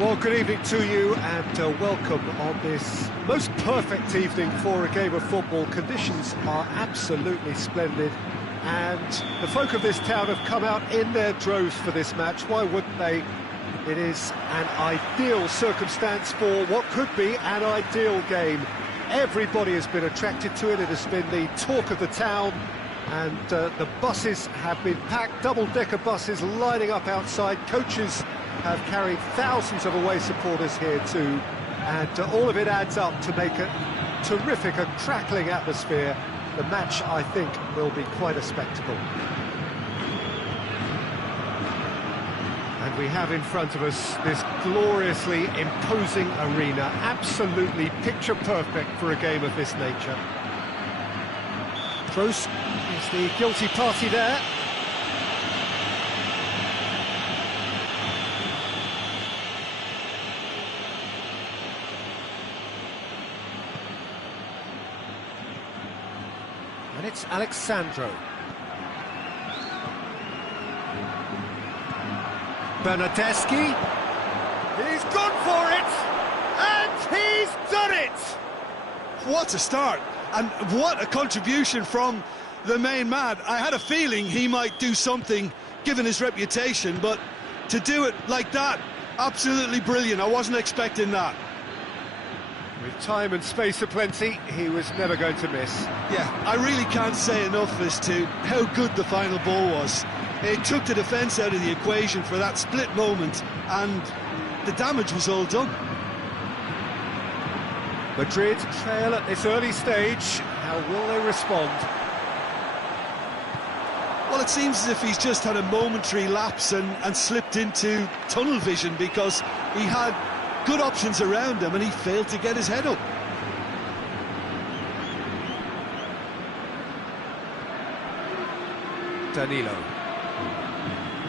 Well, good evening to you and welcome on this most perfect evening for a game of football. Conditions are absolutely splendid and the folk of this town have come out in their droves for this match. Why wouldn't they? It is an ideal circumstance for what could be an ideal game. Everybody has been attracted to it. It has been the talk of the town, and the buses have been packed, double-decker buses lining up outside. Coaches have carried thousands of away supporters here too, and all of it adds up to make a terrific, a crackling atmosphere. The match, I think, will be quite a spectacle. And we have in front of us this gloriously imposing arena, absolutely picture perfect for a game of this nature. Kroos is the guilty party there. And it's Alexandro. Bernardeschi. He's gone for it! And he's done it! What a start! And what a contribution from the main man. I had a feeling he might do something, given his reputation, but to do it like that, absolutely brilliant. I wasn't expecting that. With time and space aplenty, he was never going to miss. Yeah, I really can't say enough as to how good the final ball was. It took the defence out of the equation for that split moment, and the damage was all done. Madrid trail at this early stage. How will they respond? Well, it seems as if he's just had a momentary lapse and slipped into tunnel vision, because he had good options around him and he failed to get his head up. Danilo.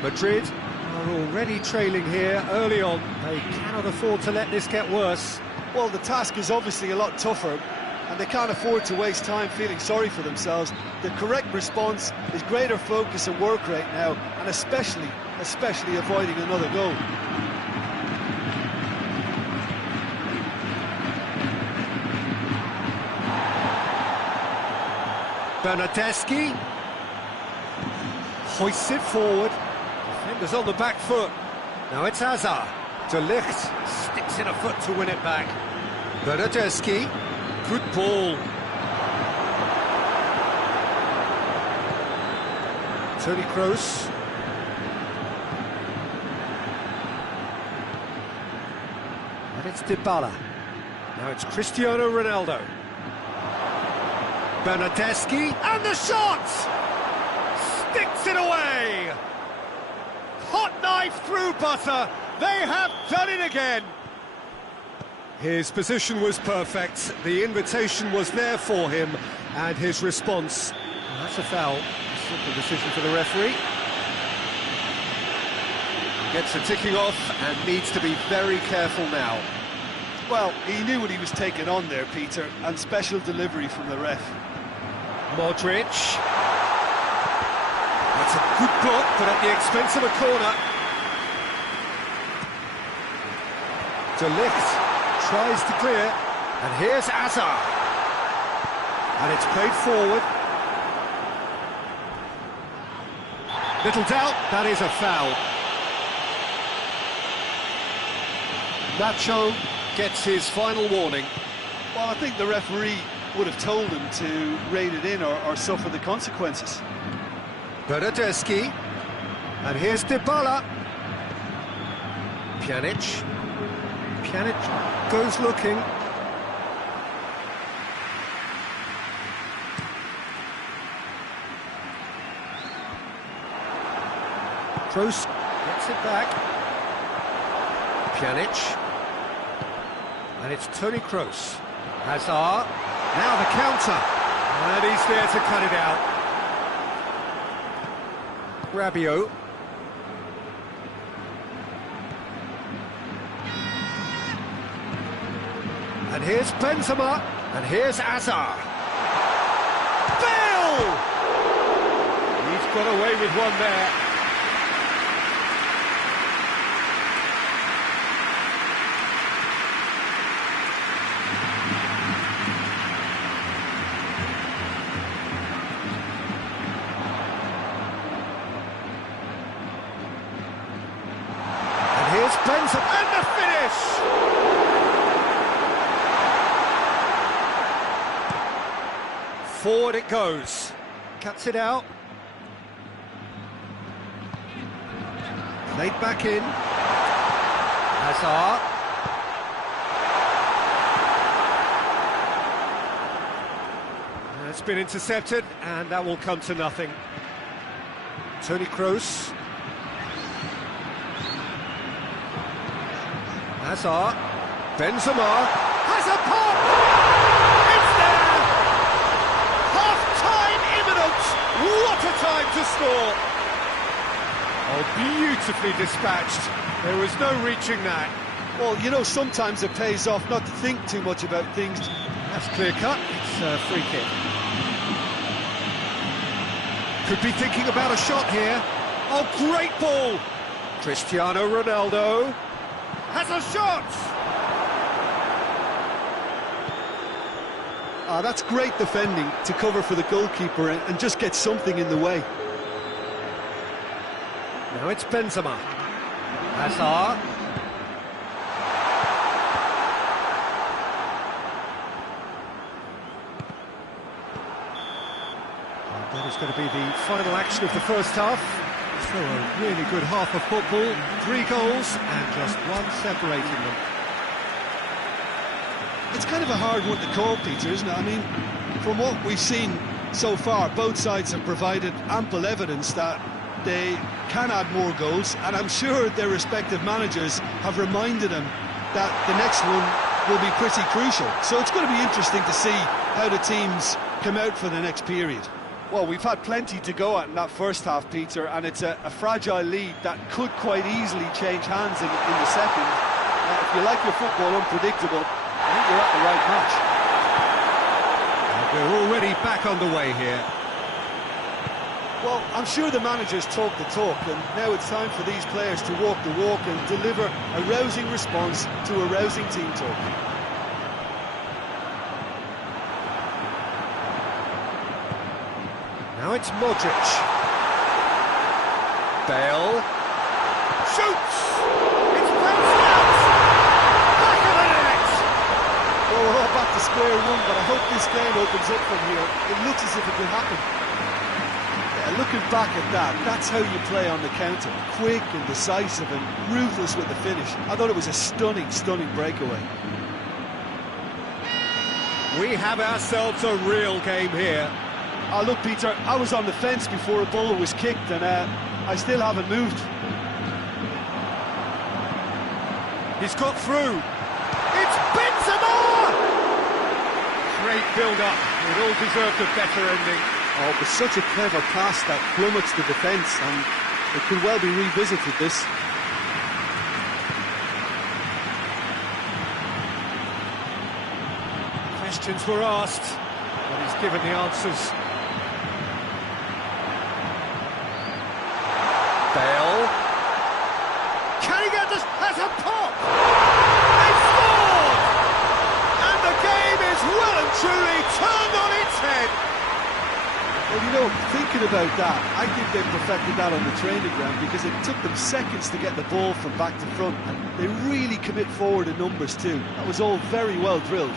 Madrid are already trailing here early on. They cannot afford to let this get worse. Well, the task is obviously a lot tougher, and they can't afford to waste time feeling sorry for themselves. The correct response is greater focus and work rate now, and especially avoiding another goal. Bernardeschi hoists it forward. Defenders on the back foot. Now it's Hazard. De Ligt sticks in a foot to win it back. Bernardeschi, good ball. Toni Kroos. And it's Dybala. Now it's Cristiano Ronaldo. Bernardeschi, and the shot! Sticks it away! Hot knife through butter, they have done it again! His position was perfect, the invitation was there for him, and his response, well, that's a foul. Simple decision for the referee. He gets a ticking off and needs to be very careful now. Well, he knew what he was taking on there, Peter, and special delivery from the ref. Modric. That's a good block, but at the expense of a corner. De Ligt tries to clear, and here's Hazard. And it's played forward. Little doubt, that is a foul. Nacho gets his final warning. Well, I think the referee would have told him to rein it in or suffer the consequences. Bernardeschi, and here's Dybala. Pjanic goes looking. Kroos gets it back. Pjanic, and it's Toni Kroos. Hazard. Now the counter, and he's there to cut it out. Rabiot. And here's Benzema, and here's Hazard. Bale! He's got away with one there. Benzema, and the finish! Forward it goes. Cuts it out. Played back in. Hazard. It's been intercepted, and that will come to nothing. Toni Kroos. Hazard. Benzema. Has a pop! It's there! Half-time imminent! What a time to score! Oh, beautifully dispatched. There was no reaching that. Well, you know, sometimes it pays off not to think too much about things. That's clear cut. It's a free kick. Could be thinking about a shot here. Oh, great ball! Cristiano Ronaldo has a shot! That's great defending to cover for the goalkeeper and just get something in the way. Now it's Benzema. Hazard. That is going to be the final action of the first half. So a really good half of football, 3 goals and just one separating them. It's kind of a hard one to call, Peter, isn't it? I mean, from what we've seen so far, both sides have provided ample evidence that they can add more goals, and I'm sure their respective managers have reminded them that the next one will be pretty crucial. So it's going to be interesting to see how the teams come out for the next period. Well, we've had plenty to go at in that first half, Peter, and it's a fragile lead that could quite easily change hands in the second. If you like your football unpredictable, I think you're at the right match. We're already back underway here. Well, I'm sure the managers talk the talk, and now it's time for these players to walk the walk and deliver a rousing response to a rousing team talk. Now it's Modric. Bale. Shoots! It's bounced out! Back of the net! Well, we're all back to square one, but I hope this game opens up from here. It looks as if it could happen. Yeah, looking back at that, that's how you play on the counter. Quick and decisive and ruthless with the finish. I thought it was a stunning, stunning breakaway. We have ourselves a real game here. Oh, look, Peter, I was on the fence before a ball was kicked, and I still haven't moved. He's got through. It's Benzema! Great build-up. It all deserved a better ending. Oh, it was such a clever pass that flummoxed the defence, and it could well be revisited, this. Questions were asked, but he's given the answers. Bale. Can he get this? Has a pop! They scored! And the game is well and truly turned on its head. Well, you know, thinking about that, I think they perfected that on the training ground because it took them seconds to get the ball from back to front, and they really commit forward in numbers too. That was all very well drilled.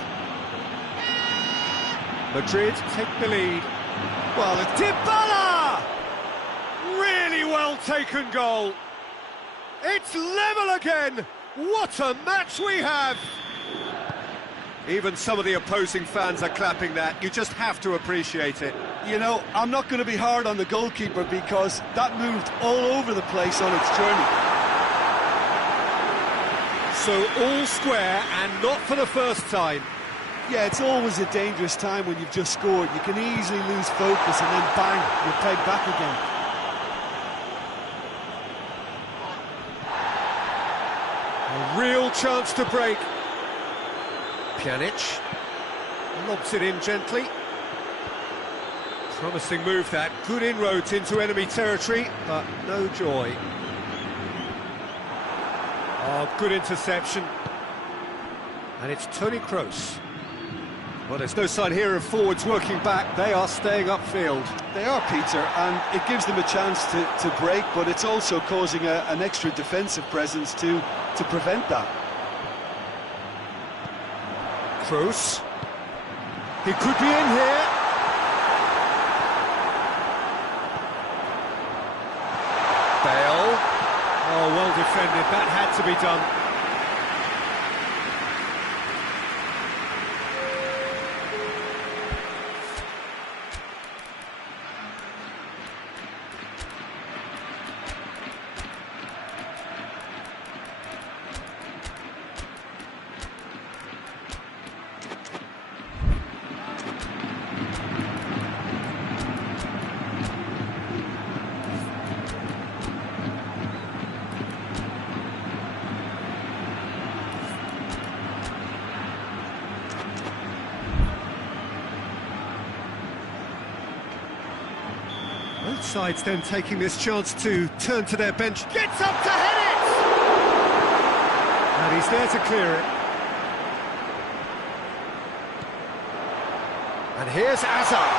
Madrid take the lead. Well, it's Dybala! Really well taken goal. It's level again. What a match we have. Even some of the opposing fans are clapping that. You just have to appreciate it. You know, I'm not going to be hard on the goalkeeper because that moved all over the place on its journey. So all square and not for the first time. Yeah, it's always a dangerous time when you've just scored. You can easily lose focus and then bang, you're pegged back again. A real chance to break. Pjanic lobs it in gently. Promising move that. Good inroads into enemy territory, but no joy. Oh, good interception. And it's Toni Kroos. Well, there's no sign here of forwards working back. They are staying upfield. They are, Peter, and it gives them a chance to break, but it's also causing an extra defensive presence to prevent that. Cris. He could be in here. Bale. Oh, well defended. That had to be done. Both sides then taking this chance to turn to their bench. Gets up to head it! And he's there to clear it. And here's Azar.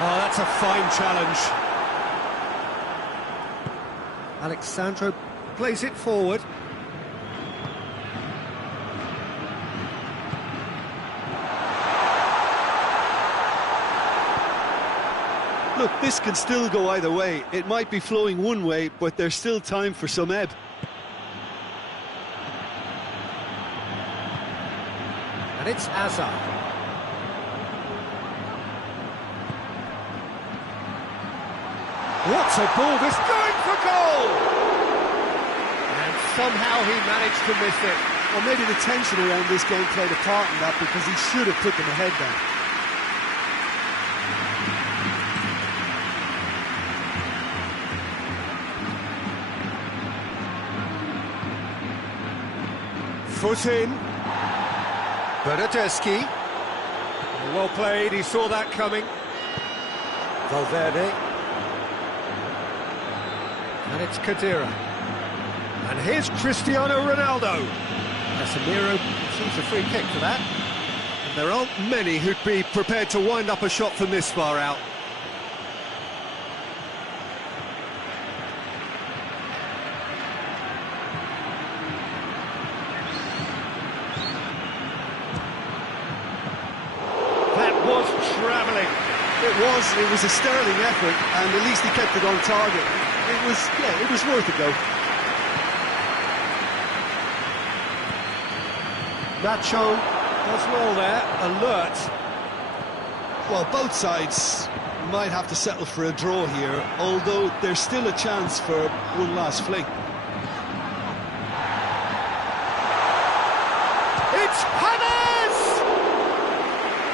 Oh, that's a fine challenge. Alexandro plays it forward. Look, this can still go either way. It might be flowing one way, but there's still time for some ebb. And it's Azar. What a ball, this going for goal! And somehow he managed to miss it. Well, maybe the tension around this game played a part in that, because he should have put them ahead then. Foot in. Bernardeschi. Well played, he saw that coming. Valverde. And it's Kadira. And here's Cristiano Ronaldo. Casemiro sees a free kick for that. And there aren't many who'd be prepared to wind up a shot from this far out. It was a sterling effort, and at least he kept it on target. It was worth a go. Nacho does well there, alert. Well, both sides might have to settle for a draw here, although there's still a chance for one last fling. It's James!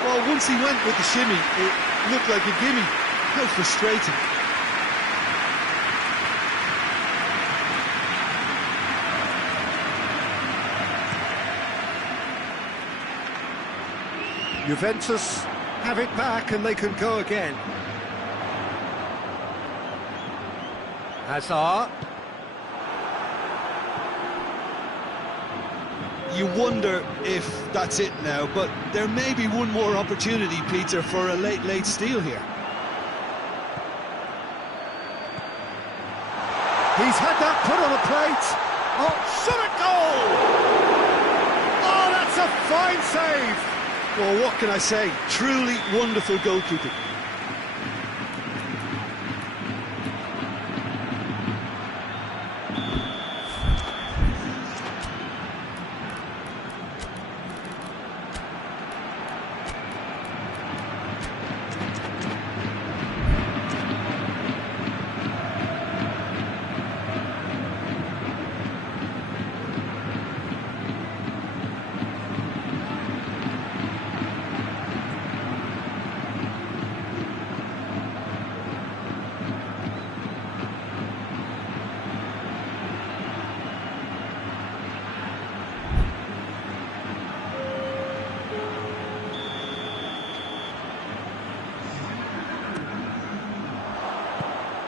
Well, once he went with the shimmy, it looked like a gimme. How frustrating. Juventus have it back and they can go again. Hazard. You wonder if that's it now, but there may be one more opportunity, Peter, for a late steal here. He's had that put on a plate. Oh, shot at goal! Oh, that's a fine save! Well, what can I say? Truly wonderful goalkeeping.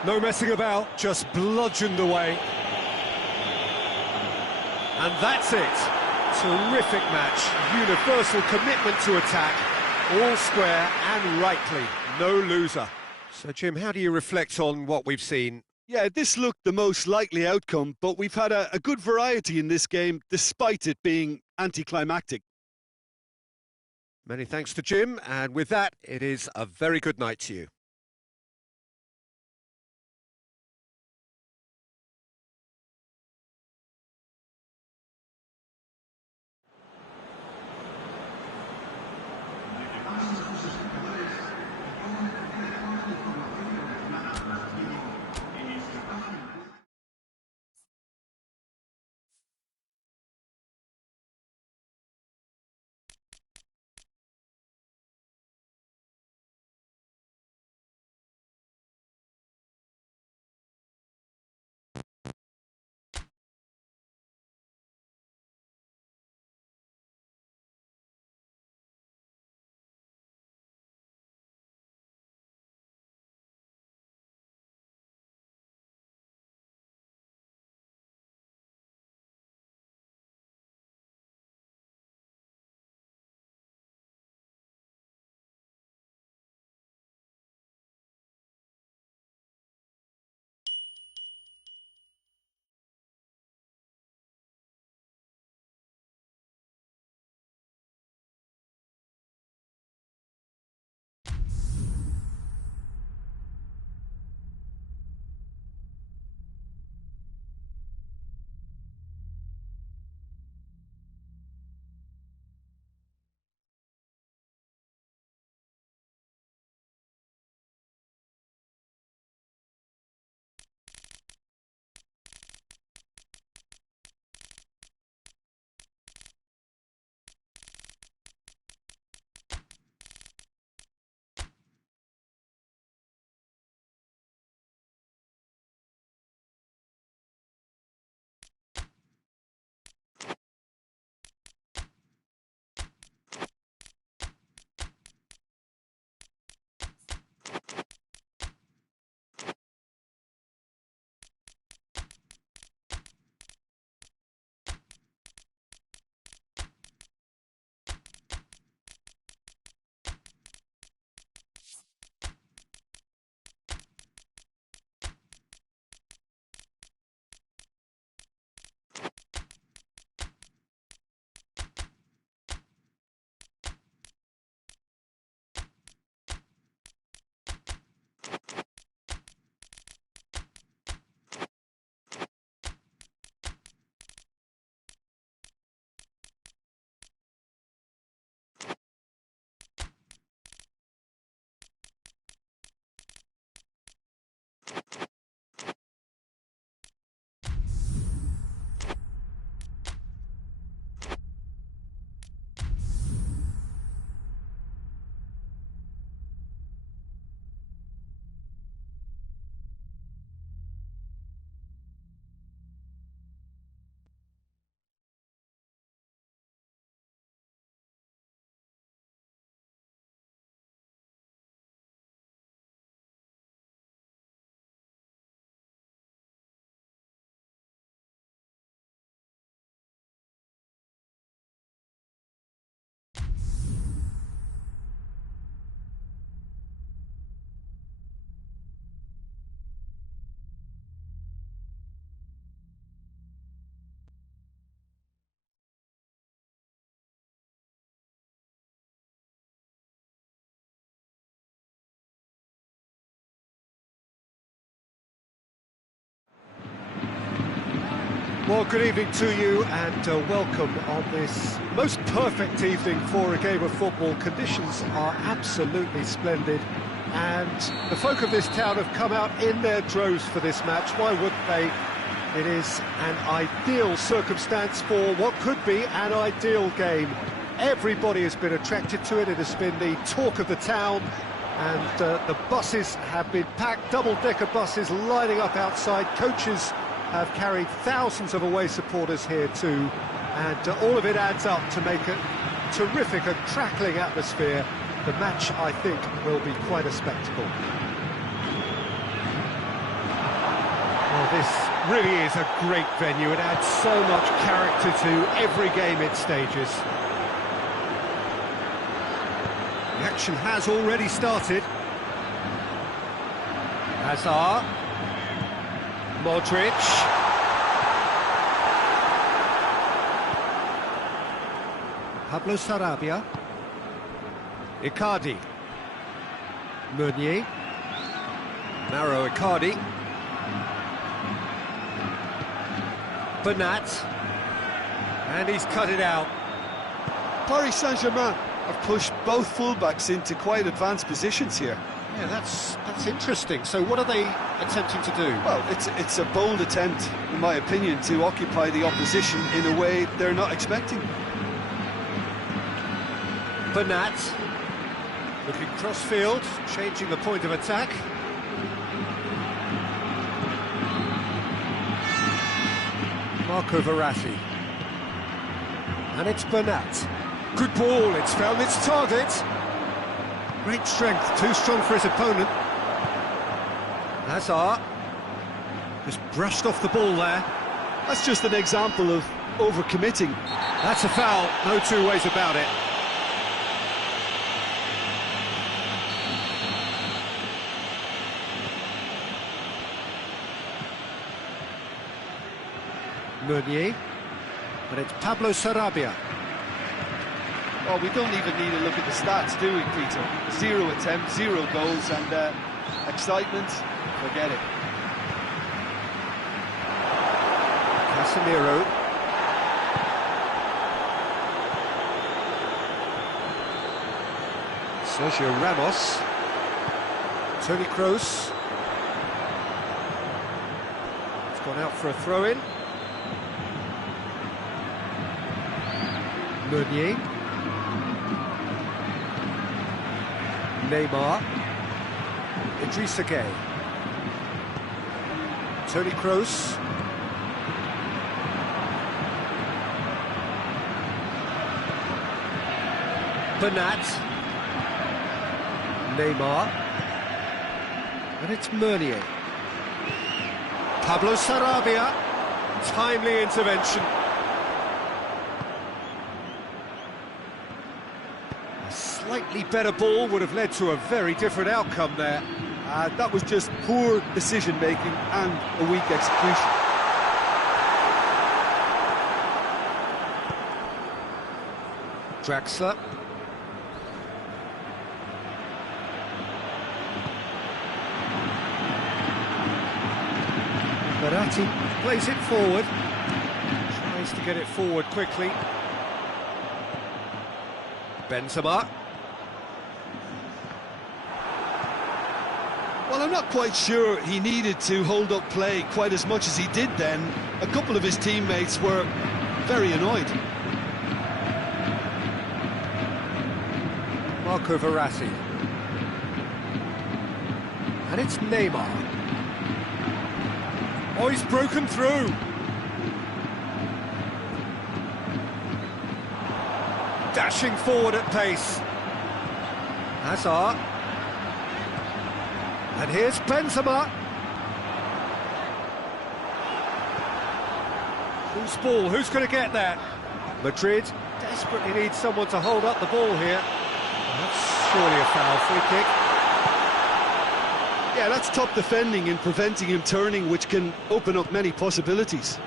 No messing about, just bludgeoned away. And that's it. Terrific match, universal commitment to attack, all square and rightly, no loser. So Jim, how do you reflect on what we've seen? Yeah, this looked the most likely outcome, but we've had a good variety in this game, despite it being anticlimactic. Many thanks to Jim, and with that, it is a very good night to you. Well, good evening to you and welcome on this most perfect evening for a game of football. Conditions are absolutely splendid and the folk of this town have come out in their droves for this match. Why wouldn't they? It is an ideal circumstance for what could be an ideal game. Everybody has been attracted to it. It has been the talk of the town and the buses have been packed, double-decker buses lining up outside. Coaches have carried thousands of away supporters here too, and all of it adds up to make a terrific and crackling atmosphere. The match, I think, will be quite a spectacle. Well, this really is a great venue. It adds so much character to every game it stages. The action has already started. Hazard. Modric. Pablo Sarabia. Icardi. Meunier. Mauro Icardi. Bernat. And he's cut it out. Paris Saint-Germain have pushed both fullbacks into quite advanced positions here. Yeah, that's interesting. So what are they attempting to do? Well, it's a bold attempt, in my opinion, to occupy the opposition in a way they're not expecting. Bernat looking cross-field, changing the point of attack. Marco Verratti. And it's Bernat. Good ball, it's found its target. Great strength, too strong for his opponent. Hazard. Just brushed off the ball there. That's just an example of overcommitting. That's a foul, no two ways about it. Meunier, but it's Pablo Sarabia. Well, we don't even need to look at the stats, do we, Peter? 0 attempts, 0 goals, and excitement, forget it. Casemiro. Sergio Ramos. Toni Kroos. It's gone out for a throw-in. Meunier. Neymar. Idrissa Gueye. Toni Kroos. Bernat. Neymar. And it's Meunier. Pablo Sarabia. Timely intervention. Slightly better ball would have led to a very different outcome there. That was just poor decision-making and a weak execution. Draxler. Verratti plays it forward. Tries to get it forward quickly. Benzema. Well, I'm not quite sure he needed to hold up play quite as much as he did then. A couple of his teammates were very annoyed. Marco Verratti. And it's Neymar. Oh, he's broken through. Dashing forward at pace. Hazard. And here's Benzema. Who's ball? Who's going to get that? Madrid desperately needs someone to hold up the ball here. That's surely a foul. Free kick. Yeah, that's top defending and preventing him turning, which can open up many possibilities.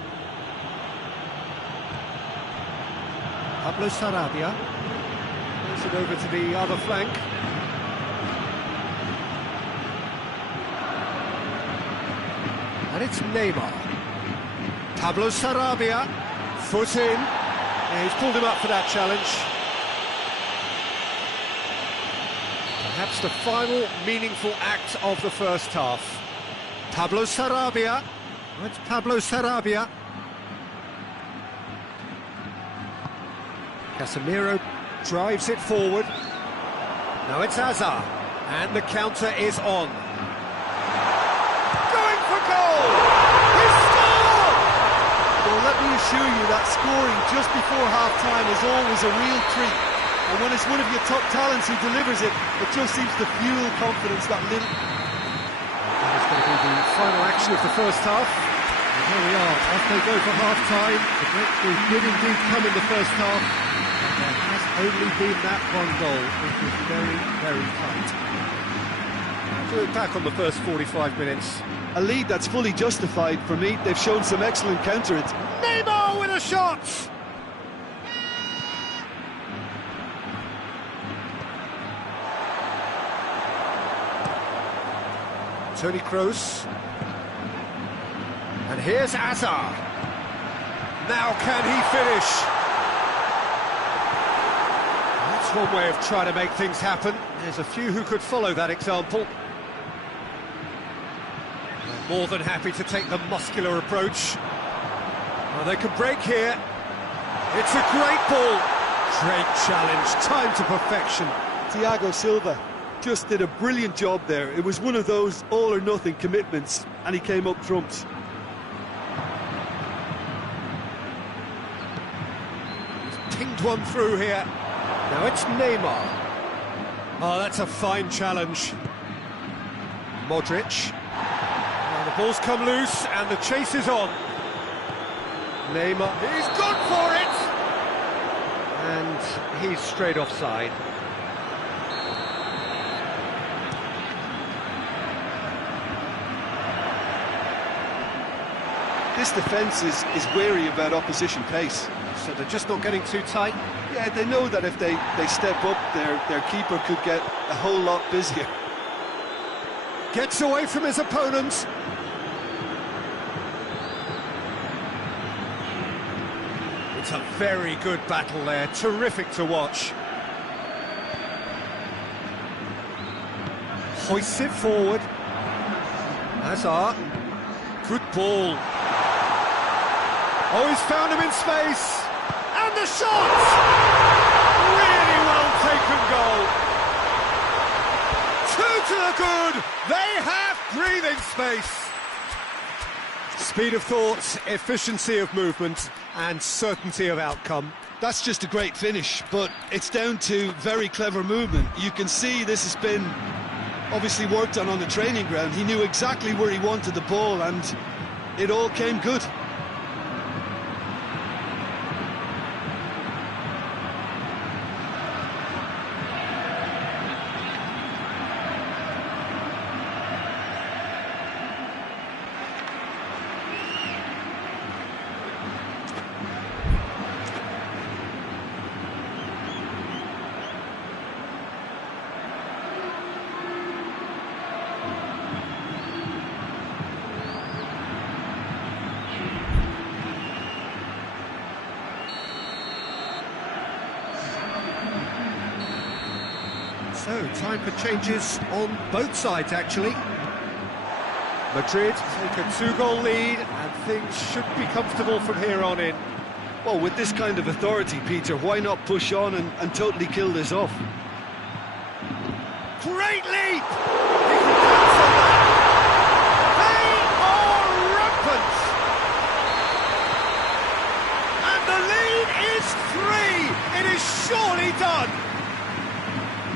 Pablo Sarabia. Moves it over to the other flank. And it's Neymar. Pablo Sarabia. Foot in. Yeah, he's pulled him up for that challenge. Perhaps the final meaningful act of the first half. Pablo Sarabia. Oh, it's Pablo Sarabia. Casemiro drives it forward. Now it's Hazard. And the counter is on. Going for goal! He scored! Well, let me assure you that scoring just before half-time is always a real treat. And when it's one of your top talents who delivers it, it just seems to fuel confidence that little. That is going to be the final action of the first half. Here we are, off they go for half-time. The breakthrough did indeed come in the first half, and there has only been that one goal. It was very, very tight. To look back on the first 45 minutes. A lead that's fully justified for me. They've shown some excellent counter. Neymar with a shot! Toni Kroos. And here's Hazard. Now can he finish? That's one way of trying to make things happen. There's a few who could follow that example. They're more than happy to take the muscular approach. Oh, they could break here. It's a great ball. Great challenge, time to perfection. Thiago Silva just did a brilliant job there. It was one of those all-or-nothing commitments, and he came up trumps. He's pinged one through here. Now it's Neymar. Oh, that's a fine challenge. Modric. Now the ball's come loose, and the chase is on. Neymar, he's gone for it! And he's straight offside. This defence is wary about opposition pace. So they're just not getting too tight? Yeah, they know that if they step up, their keeper could get a whole lot busier. Gets away from his opponent. It's a very good battle there, terrific to watch. Hoists it forward. Hazard. Good ball. Oh, he's found him in space. And the shot! Really well taken goal. Two to the good. They have breathing space. Speed of thought, efficiency of movement, and certainty of outcome. That's just a great finish, but it's down to very clever movement. You can see this has been obviously worked on the training ground. He knew exactly where he wanted the ball, and it all came good. So, time for changes on both sides, actually. Madrid take a two-goal lead, and things should be comfortable from here on in. Well, with this kind of authority, Peter, why not push on and totally kill this off? Great leap! He can cancel that! They are rampant! And the lead is 3! It is surely done!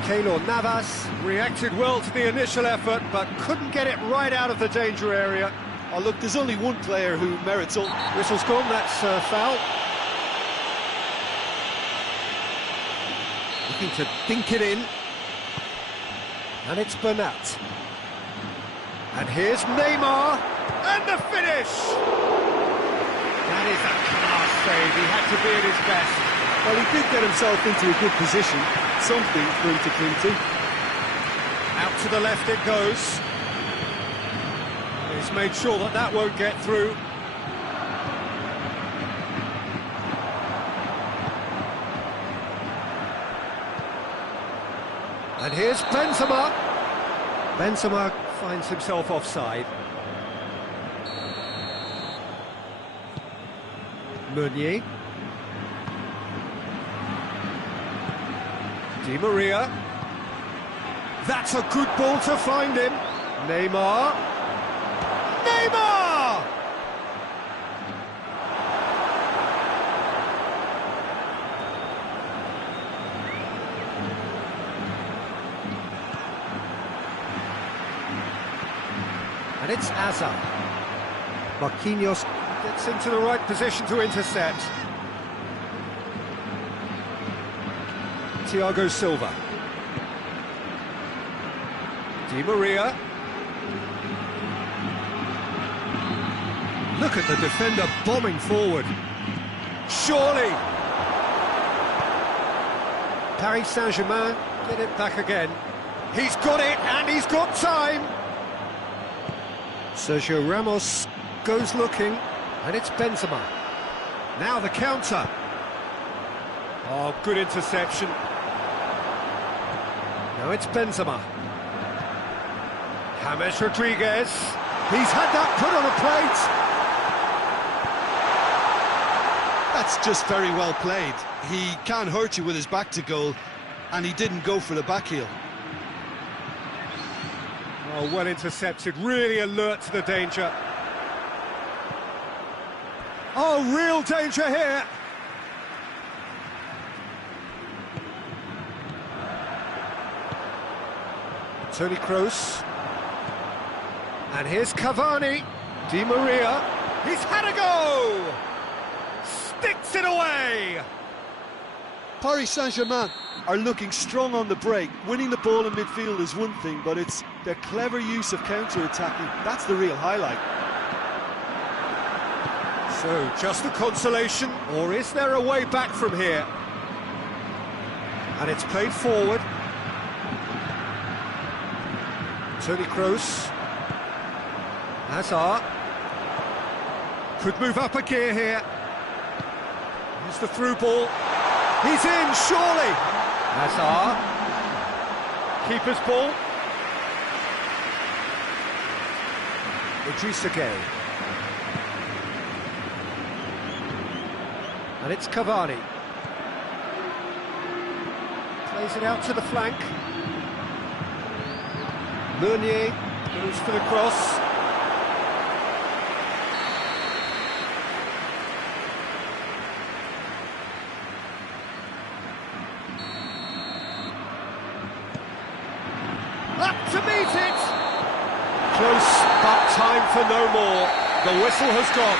Keylor Navas reacted well to the initial effort, but couldn't get it right out of the danger area. Oh, look, there's only one player who merits all. Whistle's gone, that's foul. Looking to dink it in. And it's Bernat. And here's Neymar. And the finish! That is a class save. He had to be at his best. Well, he did get himself into a good position. Something for him to cling to. Out to the left it goes. He's made sure that that won't get through. And here's Benzema. Benzema finds himself offside. Meunier. Di Maria. That's a good ball to find him. Neymar. Neymar! And it's Hazard. Marquinhos gets into the right position to intercept. Thiago Silva. Di Maria. Look at the defender bombing forward. Surely! Paris Saint-Germain get it back again. He's got it, and he's got time! Sergio Ramos goes looking, and it's Benzema. Now the counter. Oh, good interception. Now it's Benzema. James Rodriguez. He's had that put on a plate. That's just very well played. He can't hurt you with his back to goal, and he didn't go for the back heel. Oh, well intercepted, really alert to the danger. Oh, real danger here. Toni Kroos. And here's Cavani. Di Maria. He's had a go! Sticks it away! Paris Saint-Germain are looking strong on the break. Winning the ball in midfield is one thing, but it's their clever use of counter-attacking. That's the real highlight. So, just a consolation, or is there a way back from here? And it's played forward. Toni Kroos. Hazard. Could move up a gear here. Here's the through ball. He's in, surely! Hazard. Keeper's ball. Idrissa Gueye. And it's Cavani. Plays it out to the flank. Meunier goes for the cross. Up to meet it! Close, but time for no more. The whistle has gone.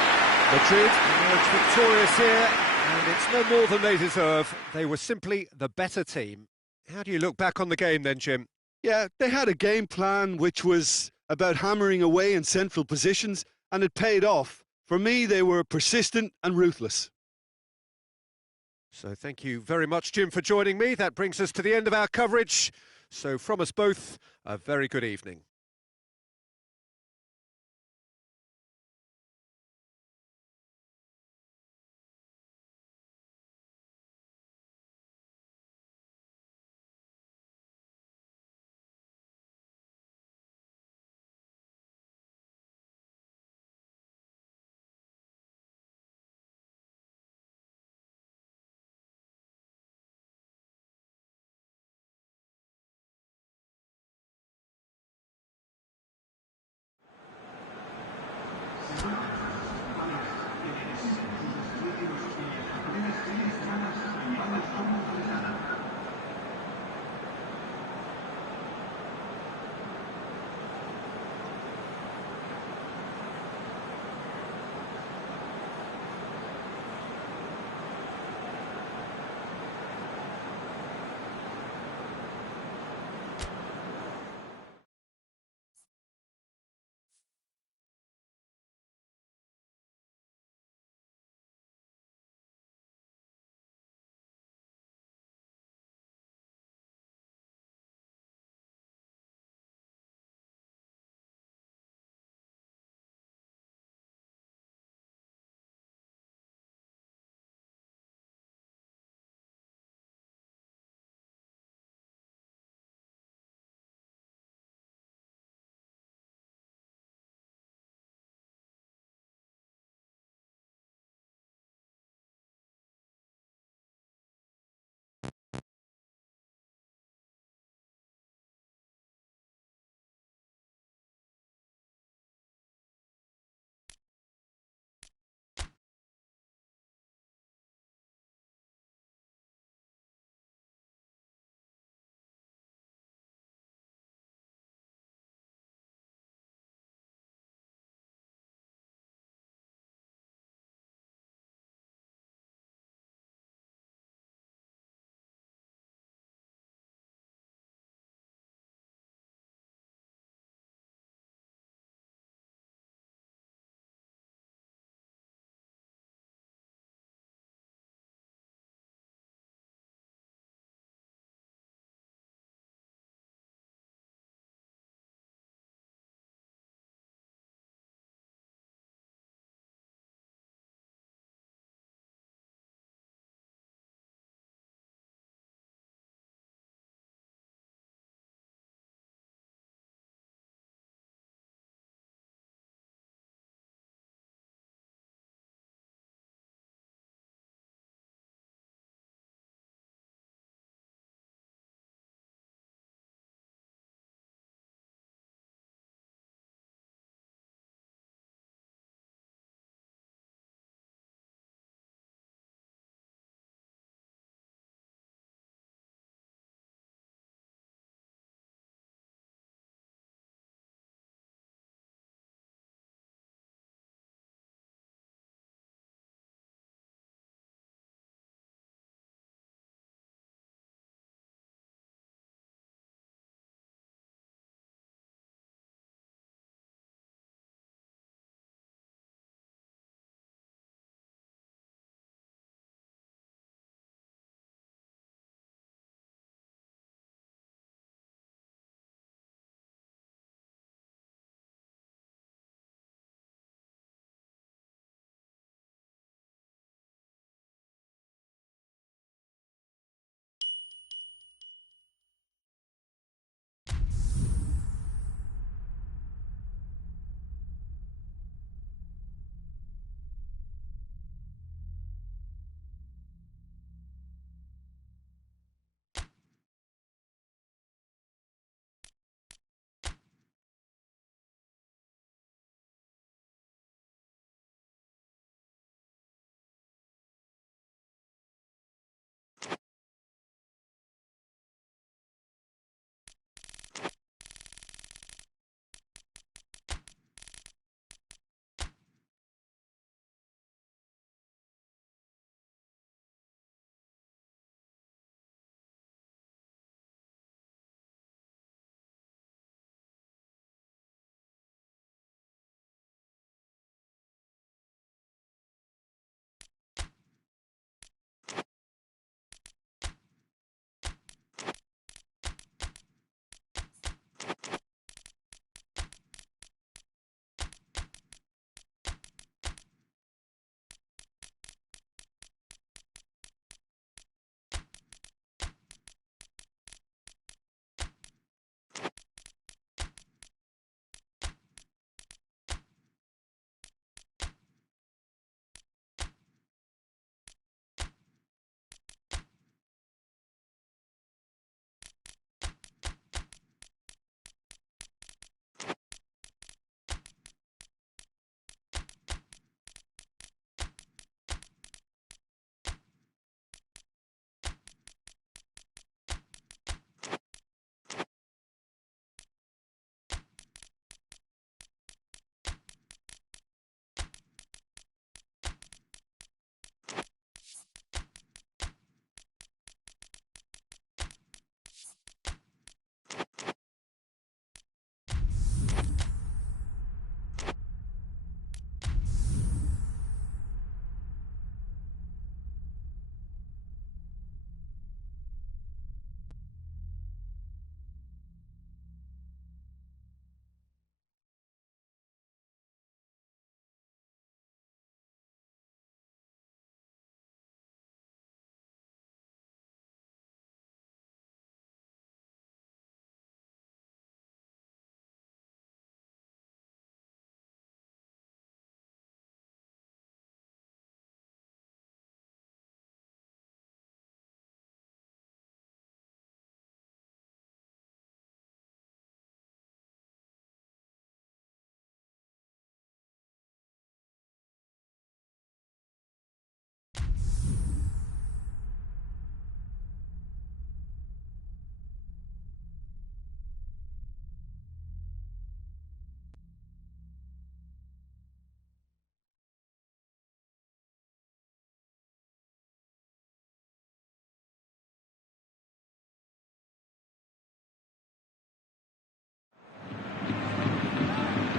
Madrid emerged victorious here, and it's no more than they deserve. They were simply the better team. How do you look back on the game then, Jim? Yeah, they had a game plan which was about hammering away in central positions, and it paid off. For me, they were persistent and ruthless. So thank you very much, Jim, for joining me. That brings us to the end of our coverage. So from us both, a very good evening.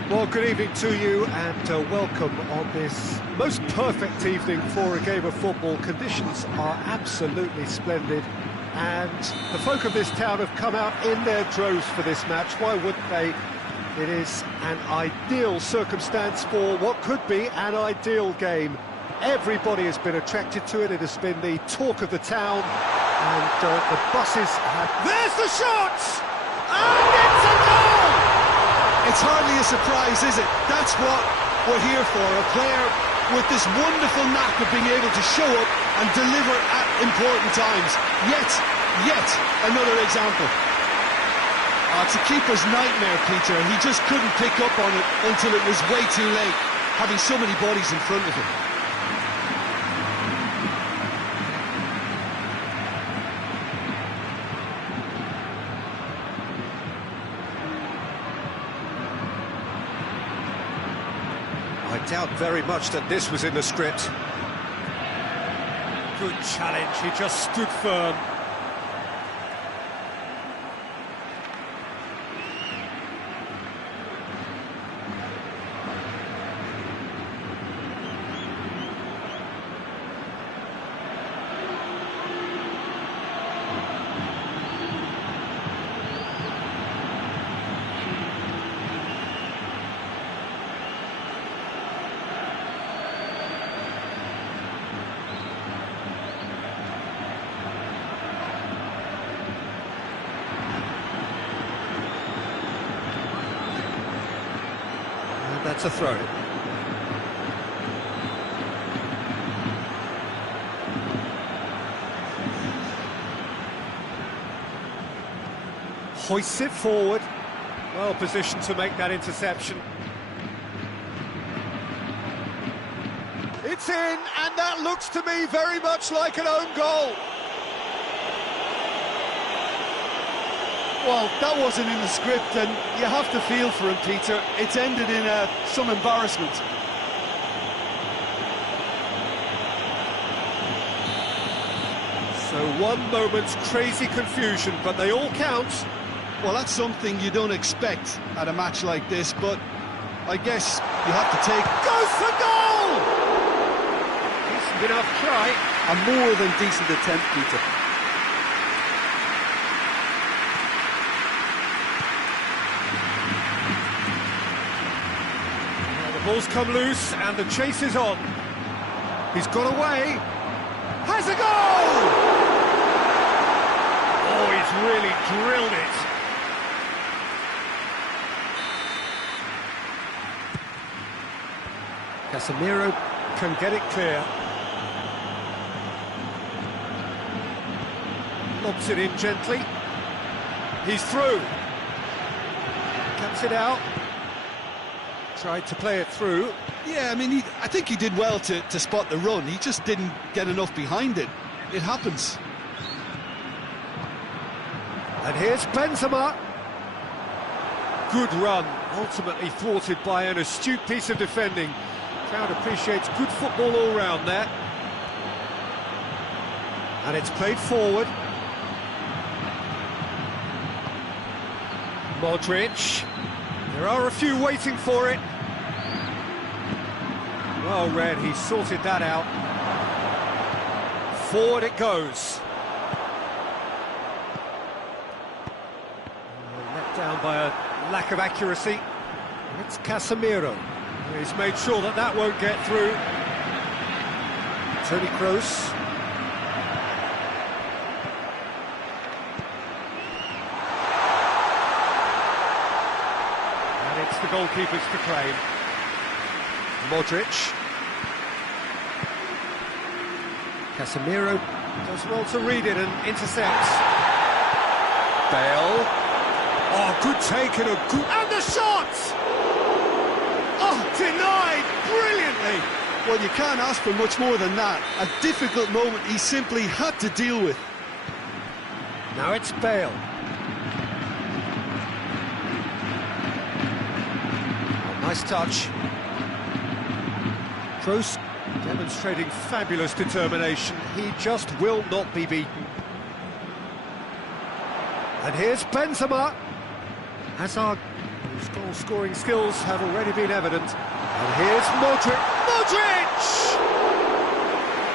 Well, good evening to you and welcome on this most perfect evening for a game of football. Conditions are absolutely splendid and the folk of this town have come out in their droves for this match. Why wouldn't they? It is an ideal circumstance for what could be an ideal game. Everybody has been attracted to it. It has been the talk of the town and the buses have... There's the shot! And it's a goal! It's hardly a surprise, is it? That's what we're here for, a player with this wonderful knack of being able to show up and deliver at important times. Yet another example. It's a keeper's nightmare, Peter. He just couldn't pick up on it until it was way too late, having so many bodies in front of him. I doubt very much that this was in the script. Good challenge, he just stood firm. That's a throw. Hoists it forward. Well positioned to make that interception. It's in, and that looks to me very much like an own goal. Well, that wasn't in the script, and you have to feel for him, Peter. It's ended in some embarrassment. So one moment's crazy confusion, but they all count. Well, that's something you don't expect at a match like this, but I guess you have to take... Goes for goal! Decent enough try. A more than decent attempt, Peter. Ball's come loose and the chase is on. He's got away. Has a goal! Oh, he's really drilled it. Casemiro can get it clear. Lobs it in gently. He's through. Cuts it out. Tried to play it through. Yeah, I mean, I think he did well to spot the run. He just didn't get enough behind it. It happens. And here's Benzema. Good run, ultimately thwarted by an astute piece of defending. Crowd appreciates good football all round there. And it's played forward. Modric. There are a few waiting for it. Well read, he sorted that out. Forward it goes. Let down by a lack of accuracy. It's Casemiro. He's made sure that that won't get through. Toni Kroos. It's the goalkeepers to claim. Modric. Casemiro does well to read it and intercepts. Bale. Oh, good take and a good... And the shot! Oh, denied brilliantly! Well, you can't ask for much more than that. A difficult moment he simply had to deal with. Now it's Bale. Nice touch. Kroos demonstrating fabulous determination. He just will not be beaten. And here's Benzema. Hazard His goal-scoring skills have already been evident. And here's Modric. Modric!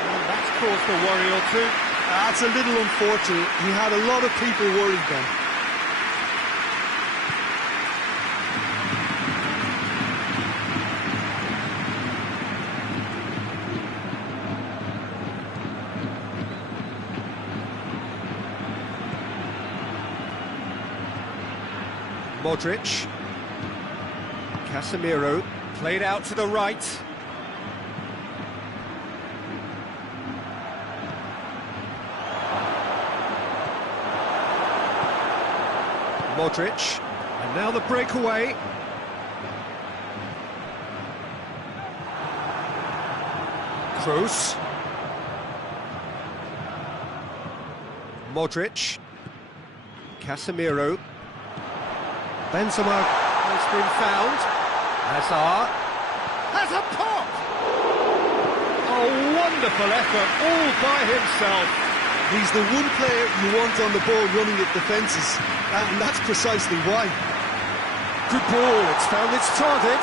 And that's caused a worry or two. That's a little unfortunate. He had a lot of people worried then. Modric. Casemiro. Played out to the right. Modric. And now the breakaway. Cris. Modric. Casemiro. Benzema has been found. Hazard has a pop! A wonderful effort all by himself. He's the one player you want on the ball running at defences, and that's precisely why. Good ball, it's found its target.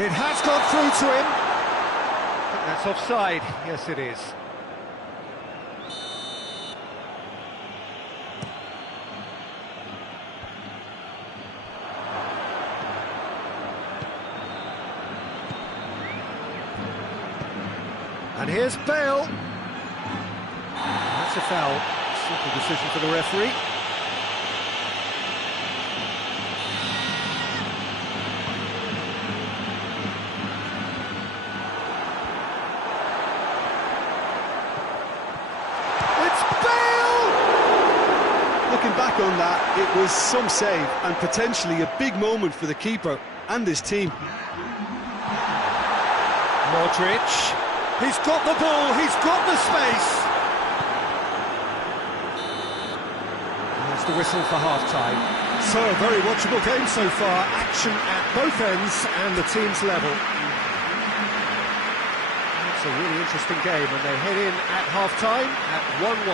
It has gone through to him. I think that's offside. Yes, it is. And here's Bale. That's a foul. Simple decision for the referee. It's Bale! Looking back on that, it was some save and potentially a big moment for the keeper and his team. Modric. He's got the ball, he's got the space. There's the whistle for half-time. So, a very watchable game so far. Action at both ends and the team's level. It's a really interesting game, and they head in at half-time at 1-1.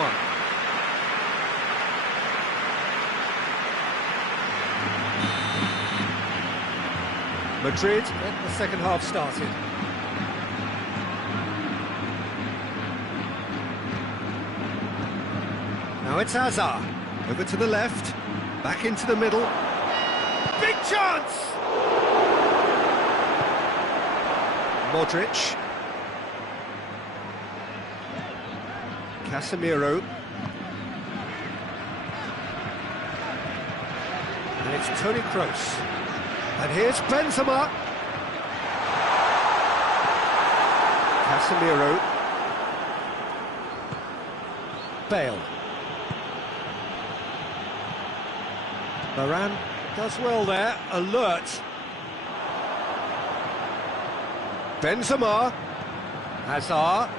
Madrid get the second half started. Now it's Hazard, over to the left, back into the middle. Big chance! Modric. Casemiro. And it's Toni Kroos. And here's Benzema. Casemiro. Bale. Varane does well there, alert. Benzema. Hazard.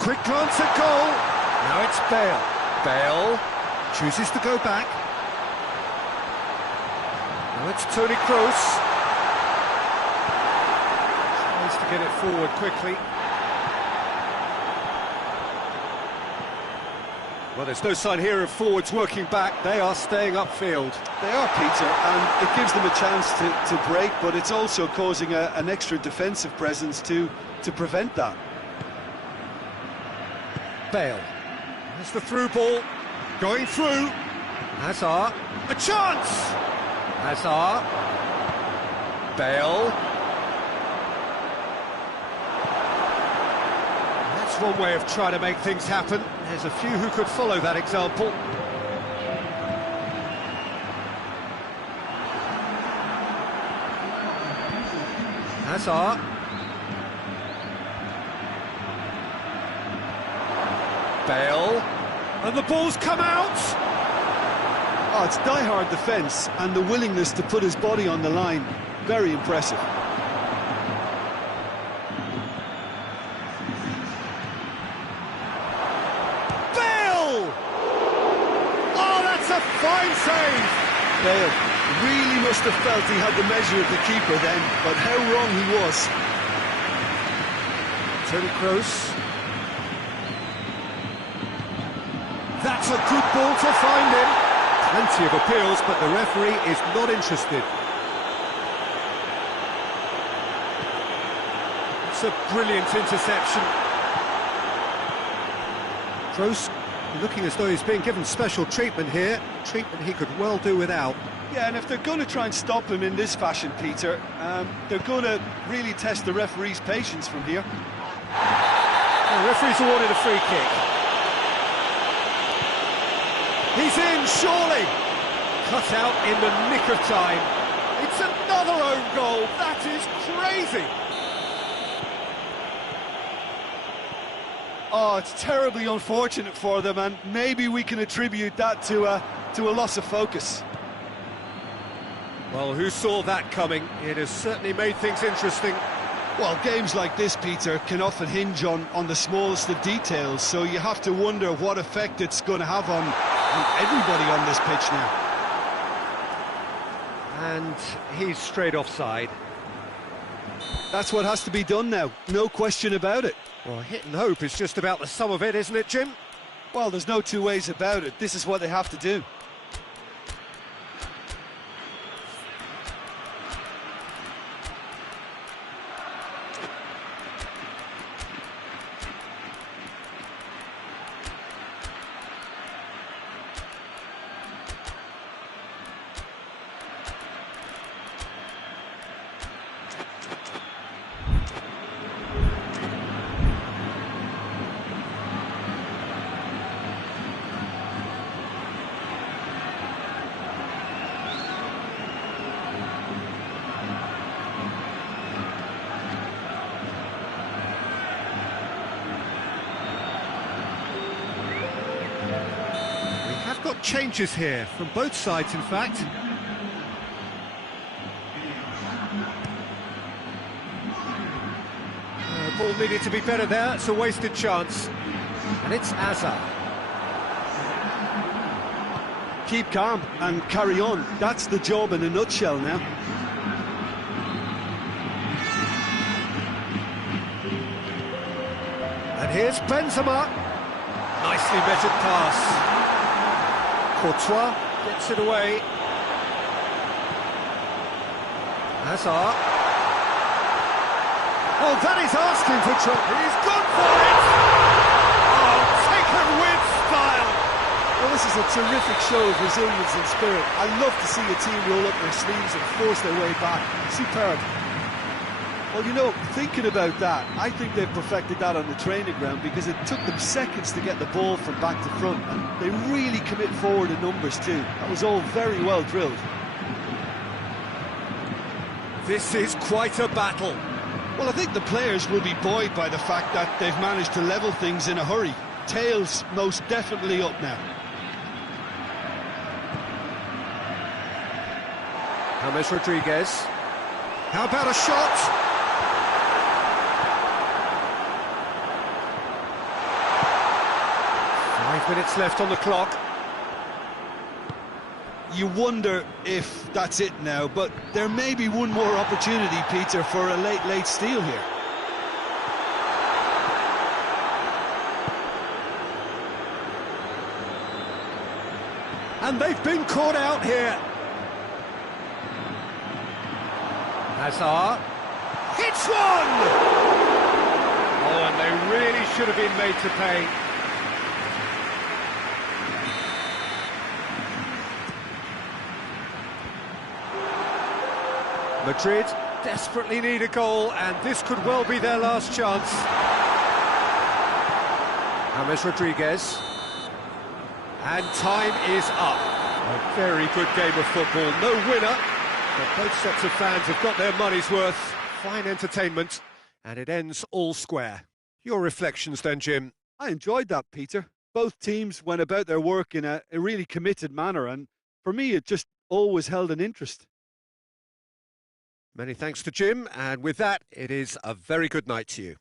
Quick glance at goal. Now it's Bale. Bale chooses to go back. Now it's Toni Kroos. Tries to get it forward quickly. Well, there's no sign here of forwards working back. They are staying upfield. They are, Peter, and it gives them a chance to break, but it's also causing an extra defensive presence to prevent that. Bale. There's the through ball. Going through. Hazard. A chance! Hazard. Bale. That's one way of trying to make things happen. There's a few who could follow that example. Hazard. Bale. And the ball's come out! Oh, it's die-hard defence and the willingness to put his body on the line. Very impressive. Bale! Oh, that's a fine save! Bale really must have felt he had the measure of the keeper then, but how wrong he was. Toni Kroos. That's a good ball to find him. Plenty of appeals, but the referee is not interested. It's a brilliant interception. Kroos looking as though he's being given special treatment here, treatment he could well do without. Yeah, and if they're going to try and stop him in this fashion, Peter, they're going to really test the referee's patience from here. The referee's awarded a free kick. He's in, surely! Cut out in the nick of time. It's another own goal. That is crazy. Oh, it's terribly unfortunate for them, and maybe we can attribute that to a loss of focus. Well, who saw that coming? It has certainly made things interesting. Well, games like this, Peter, can often hinge on the smallest of details, so you have to wonder what effect it's going to have on everybody on this pitch now. And he's straight offside. That's what has to be done now, no question about it. Well, hit and hope is just about the sum of it, isn't it, Jim? Well, there's no two ways about it. This is what they have to do. Got changes here from both sides, in fact. Ball needed to be better there. It's a wasted chance, and it's Azar. Keep calm and carry on. That's the job in a nutshell now. And here's Benzema. Nicely bettered pass. Courtois gets it away. Hazard. Oh, that is asking for trouble. He's gone for it! Oh, taken with style! Well, this is a terrific show of resilience and spirit. I love to see a team roll up their sleeves and force their way back. Superb. Well, you know, thinking about that, I think they've perfected that on the training ground because it took them seconds to get the ball from back to front, and they really commit forward in numbers too. That was all very well drilled. This is quite a battle. Well, I think the players will be buoyed by the fact that they've managed to level things in a hurry. Tails most definitely up now. James Rodriguez. How about a shot? 5 minutes left on the clock. You wonder if that's it now, but there may be one more opportunity, Peter, for a late steal here. And they've been caught out here. Hazard hits one! Oh, and they really should have been made to pay. Madrid desperately need a goal, and this could well be their last chance. James Rodriguez. And time is up. A very good game of football. No winner, but both sets of fans have got their money's worth. Fine entertainment, and it ends all square. Your reflections then, Jim? I enjoyed that, Peter. Both teams went about their work in a really committed manner, and for me it just always held an interest. Many thanks to Jim, and with that, it is a very good night to you.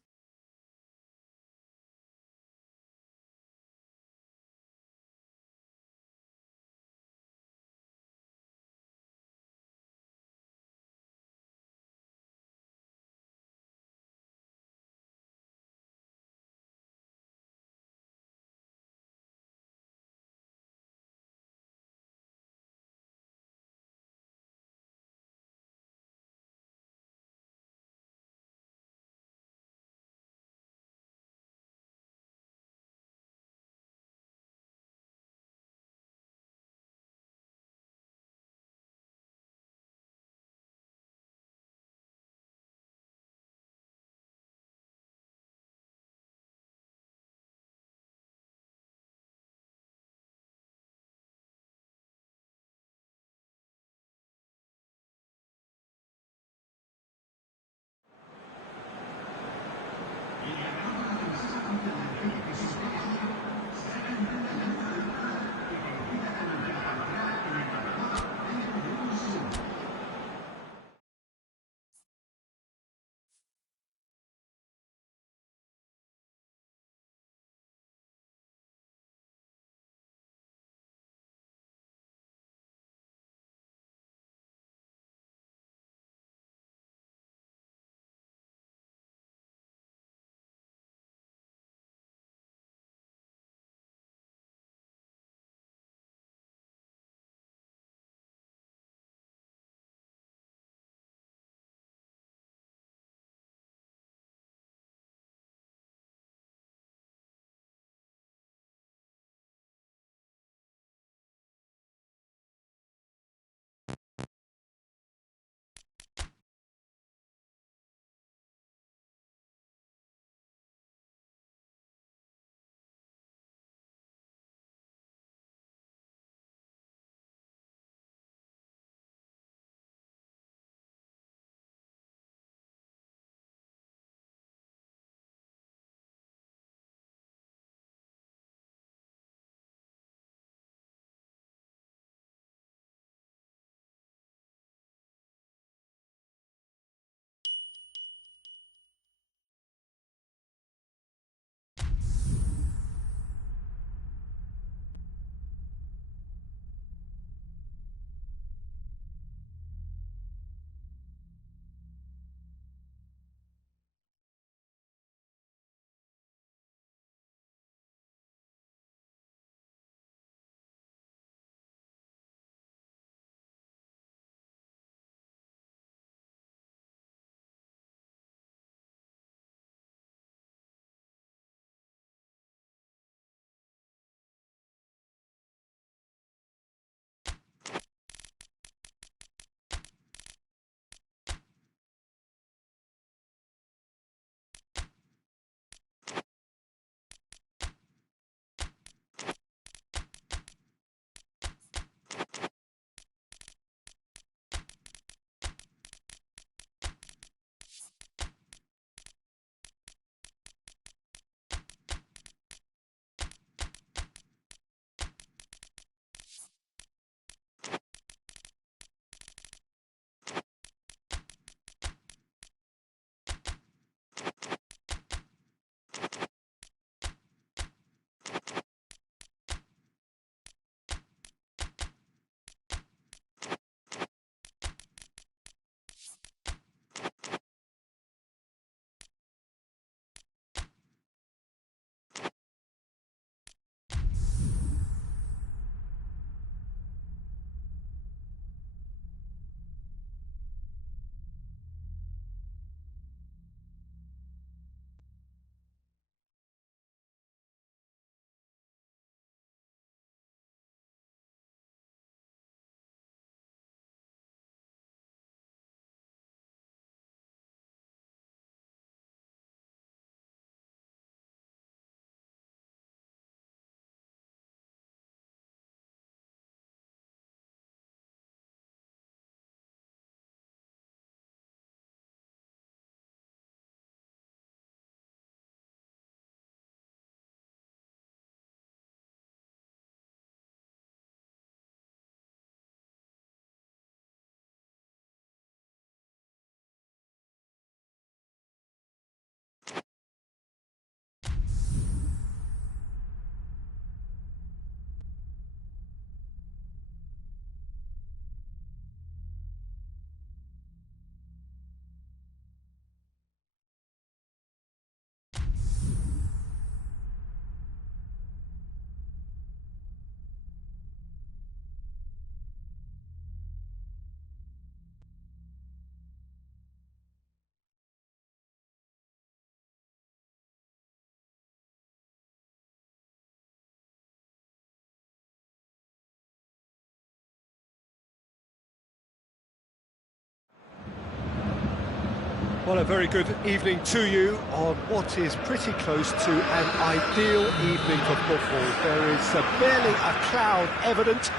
Well, a very good evening to you on what is pretty close to an ideal evening for football. There is barely a cloud evident.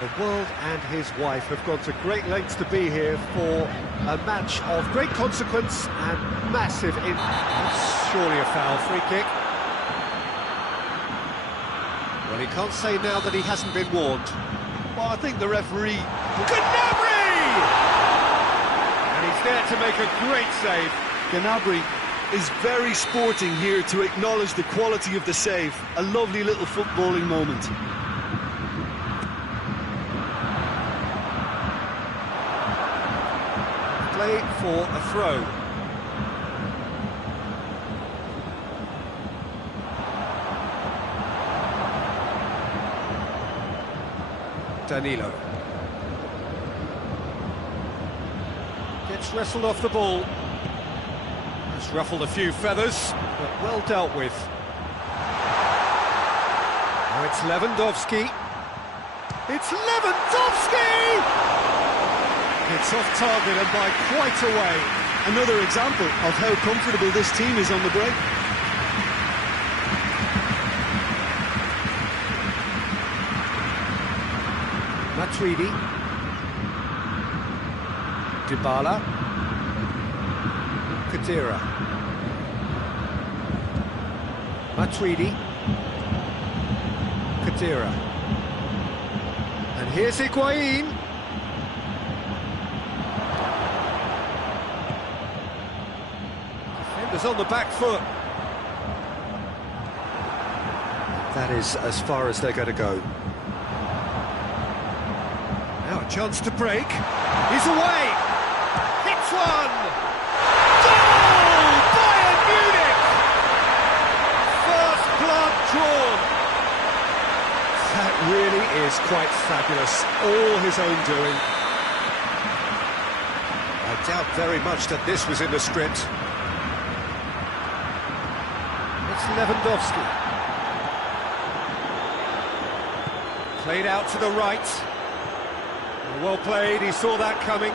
The world and his wife have gone to great lengths to be here for a match of great consequence and massive That's surely a foul. Free kick. Well, he can't say now that he hasn't been warned. Well, I think the referee... And he's there to make a great save. Gnabry is very sporting here to acknowledge the quality of the save. A lovely little footballing moment. Play for a throw. Danilo. Gets wrestled off the ball. Has ruffled a few feathers, but well dealt with. Now it's Lewandowski. It's Lewandowski! It's off target and by quite a way. Another example of how comfortable this team is on the break. Matuidi. Dybala. Kadira. Matuidi. Kadira. And here's Higuain. Defenders on the back foot. That is as far as they're going to go. Now a chance to break. He's away. Hits one. Goal! Bayern Munich. First blood drawn. That really is quite fabulous. All his own doing. I doubt very much that this was in the script. It's Lewandowski. Played out to the right. Well played, he saw that coming.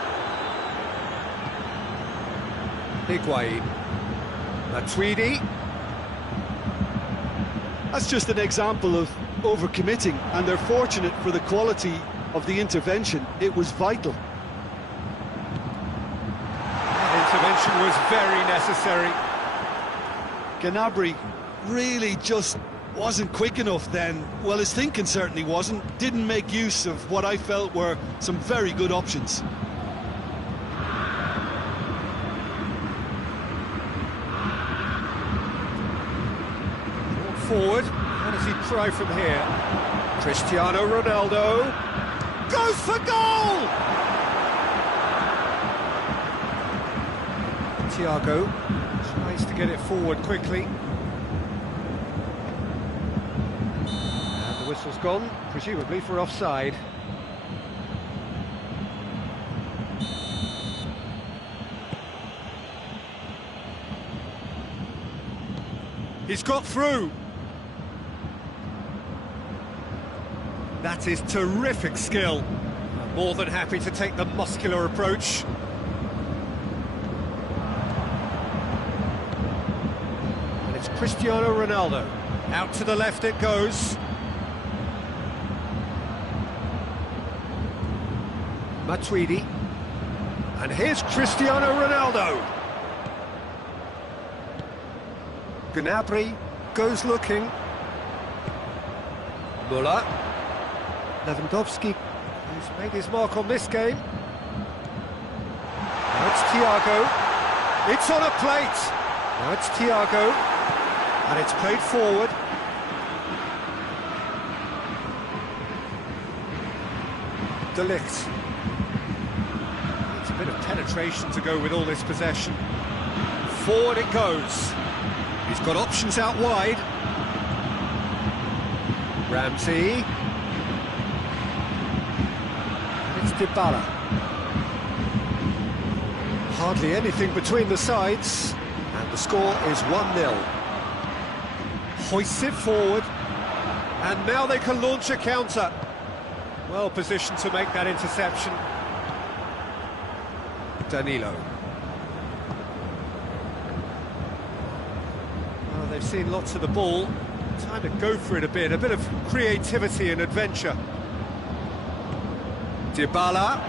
Higuain. Matuidi. That's just an example of overcommitting, and they're fortunate for the quality of the intervention. It was vital. That intervention was very necessary. Gnabry really just wasn't quick enough then. Well, his thinking certainly wasn't. Didn't make use of what I felt were some very good options. Forward. How does he try from here? Cristiano Ronaldo goes for goal! Thiago tries to get it forward quickly. And the whistle's gone, presumably for offside. He's got through. That is terrific skill. I'm more than happy to take the muscular approach. And it's Cristiano Ronaldo. Out to the left it goes. Matuidi. And here's Cristiano Ronaldo. Gnabry goes looking. Müller. Lewandowski, who's made his mark on this game. Now it's Thiago. It's on a plate. Now it's Thiago. And it's played forward. De Ligt. It's a bit of penetration to go with all this possession. Forward it goes. He's got options out wide. Ramsey. It's Dybala. Hardly anything between the sides. And the score is 1-0. Hoists it forward. And now they can launch a counter. Well positioned to make that interception. Danilo. Well, they've seen lots of the ball. Time to go for it a bit of creativity and adventure. Dybala.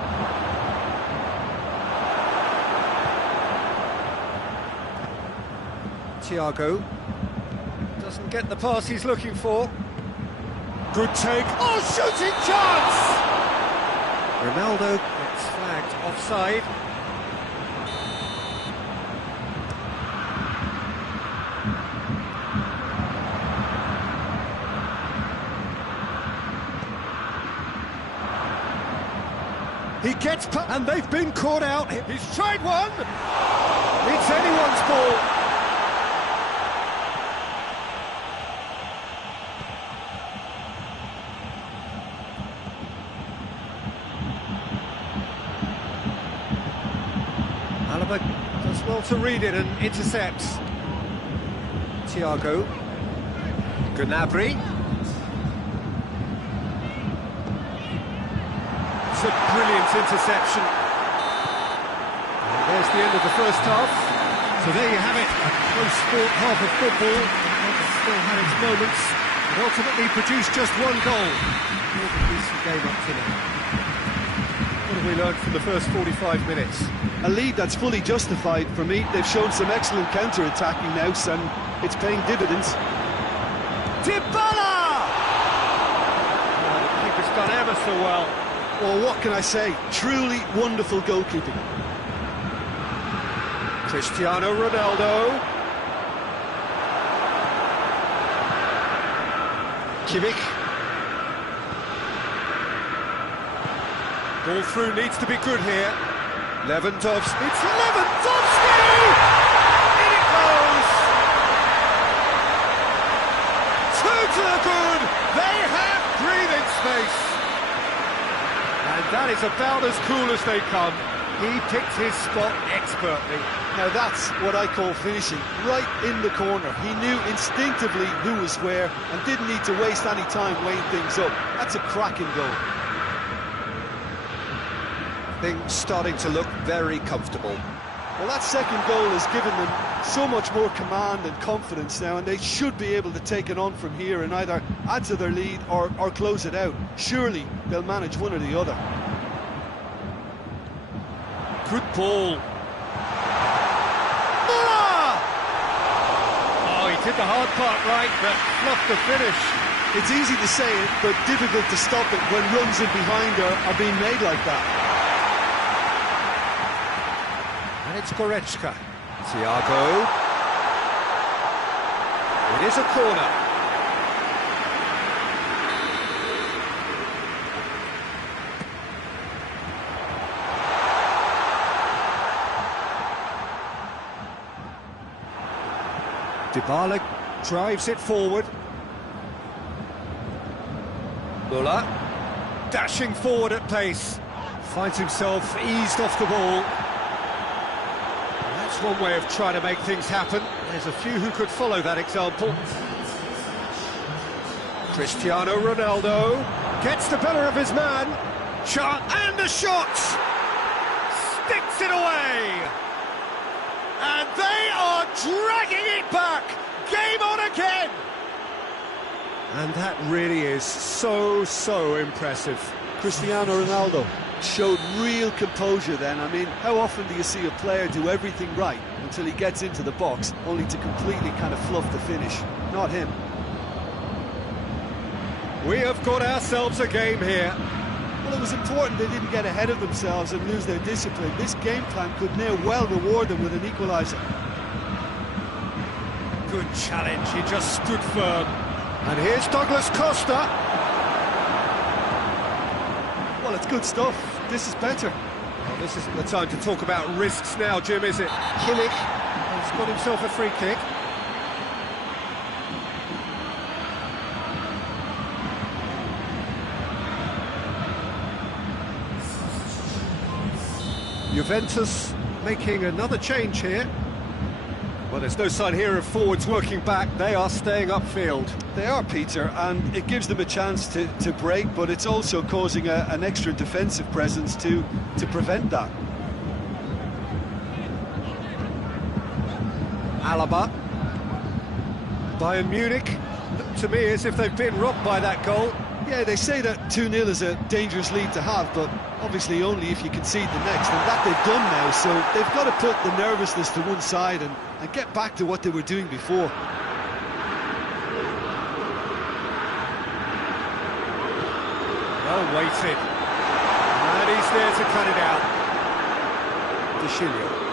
Thiago. Doesn't get the pass he's looking for. Good take. Oh, shooting chance! Ronaldo gets flagged offside. He gets and they've been caught out. He's tried one. It's anyone's ball. Alaba does well to read it and intercepts. Thiago. Gnabry. It's a brilliant interception. And there's the end of the first half. So there you have it, a close-fought half of football. It still had its moments, but ultimately produced just one goal. More of a decent game up to now. What have we learned from the first 45 minutes? A lead that's fully justified for me. They've shown some excellent counter-attacking now, and it's paying dividends. Dybala! Oh, the keeper's done ever so well. Well, what can I say? Truly wonderful goalkeeping. Cristiano Ronaldo. Kimmich. Ball through needs to be good here. Lewandowski. It's Lewandowski! In it goes! Two to the good! They have breathing space! And that is about as cool as they come. He picked his spot expertly. Now that's what I call finishing, right in the corner. He knew instinctively who was where and didn't need to waste any time weighing things up. That's a cracking goal. Things starting to look very comfortable. Well, that second goal has given them so much more command and confidence now, and they should be able to take it on from here and either add to their lead or close it out. Surely they'll manage one or the other. Good ball. Oh, he did the hard part right, but fluffed the finish. It's easy to say it, but difficult to stop it when runs in behind are being made like that. And it's Goretzka. Thiago. It is a corner. Dybala drives it forward. Müller dashing forward at pace. Finds himself eased off the ball. That's one way of trying to make things happen. There's a few who could follow that example. Cristiano Ronaldo gets the better of his man. And the shot! Sticks it away! And they are dragging it back! Game on again! And that really is so impressive. Cristiano Ronaldo showed real composure then. I mean, how often do you see a player do everything right until he gets into the box, only to completely kind of fluff the finish? Not him. We have got ourselves a game here. Well, it was important they didn't get ahead of themselves and lose their discipline. This game plan could now well reward them with an equaliser. Good challenge, he just stood firm. And here's Douglas Costa. Well, it's good stuff. This is better. Well, this isn't the time to talk about risks now, Jim, is it? Kimmich has got himself a free kick. Juventus making another change here. Well, there's no sign here of forwards working back. They are staying upfield. They are, Peter, and it gives them a chance to break, but it's also causing an extra defensive presence to prevent that. Alaba. Bayern Munich look to me as if they've been robbed by that goal. Yeah, they say that 2-0 is a dangerous lead to have, but obviously only if you concede the next, and that they've done now, so they've got to put the nervousness to one side and get back to what they were doing before. Well weighted. And he's there to cut it out. De Chilio.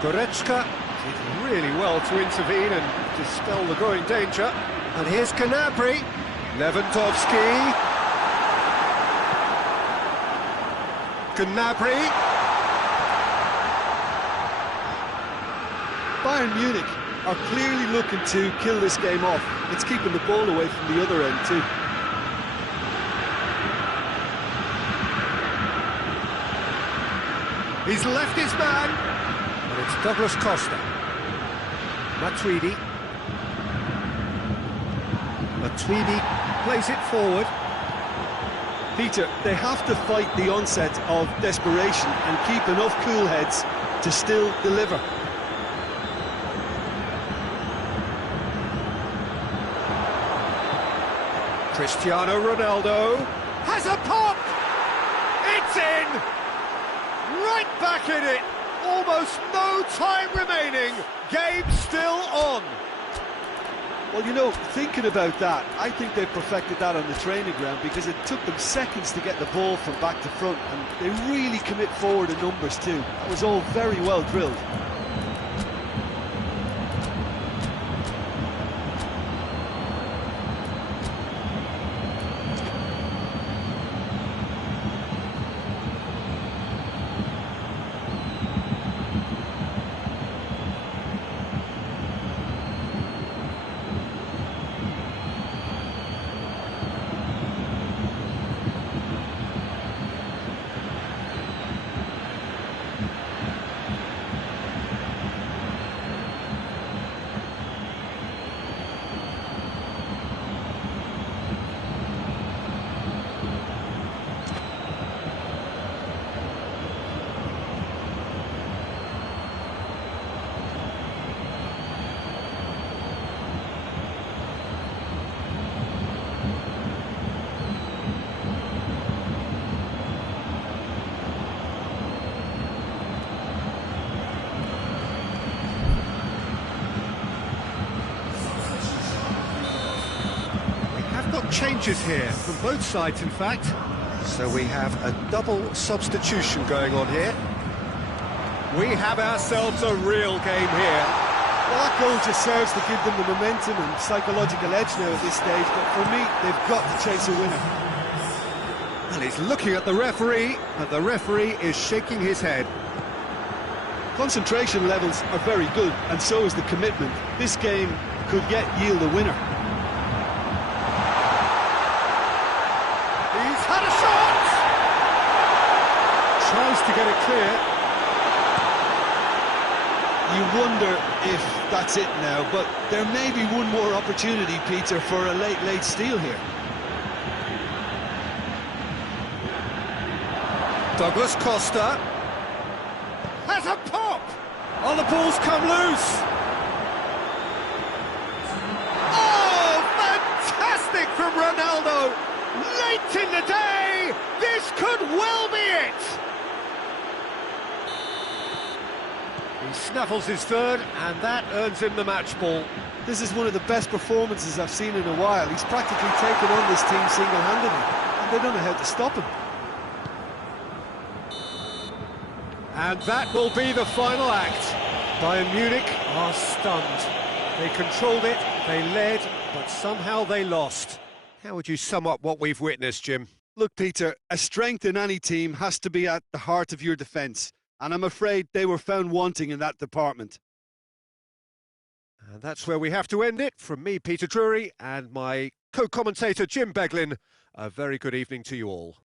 Goretzka did really well to intervene and dispel the growing danger. And here's Gnabry. Lewandowski. Gnabry. Bayern Munich are clearly looking to kill this game off. It's keeping the ball away from the other end too. He's left his man. And it's Douglas Costa. Matuidi. Matuidi plays it forward. Peter, they have to fight the onset of desperation and keep enough cool heads to still deliver. Cristiano Ronaldo has a pop! It's in! Right back in it! Almost no time remaining. Game still on. Well, you know, thinking about that, I think they perfected that on the training ground because it took them seconds to get the ball from back to front, and they really commit forward in numbers too. That was all very well drilled. Changes here from both sides, in fact. So we have a double substitution going on here. We have ourselves a real game here. Well, that goal just serves to give them the momentum and psychological edge now at this stage, but for me, they've got to chase a winner. And he's looking at the referee, and the referee is shaking his head. Concentration levels are very good, and so is the commitment. This game could yet yield a winner. Had a shot! Tries to get it clear. You wonder if that's it now, but there may be one more opportunity, Peter, for a late steal here. Douglas Costa has a pop! Oh, the ball's come loose! Oh, fantastic from Ronaldo! Late in the day, this could well be it! He snaffles his third, and that earns him the match ball. This is one of the best performances I've seen in a while. He's practically taken on this team single-handedly, and they don't know how to stop him. And that will be the final act. Bayern Munich are stunned. They controlled it, they led, but somehow they lost. How would you sum up what we've witnessed, Jim? Look, Peter, a strength in any team has to be at the heart of your defence, and I'm afraid they were found wanting in that department. And that's where we have to end it. From me, Peter Drury, and my co-commentator, Jim Beglin, a very good evening to you all.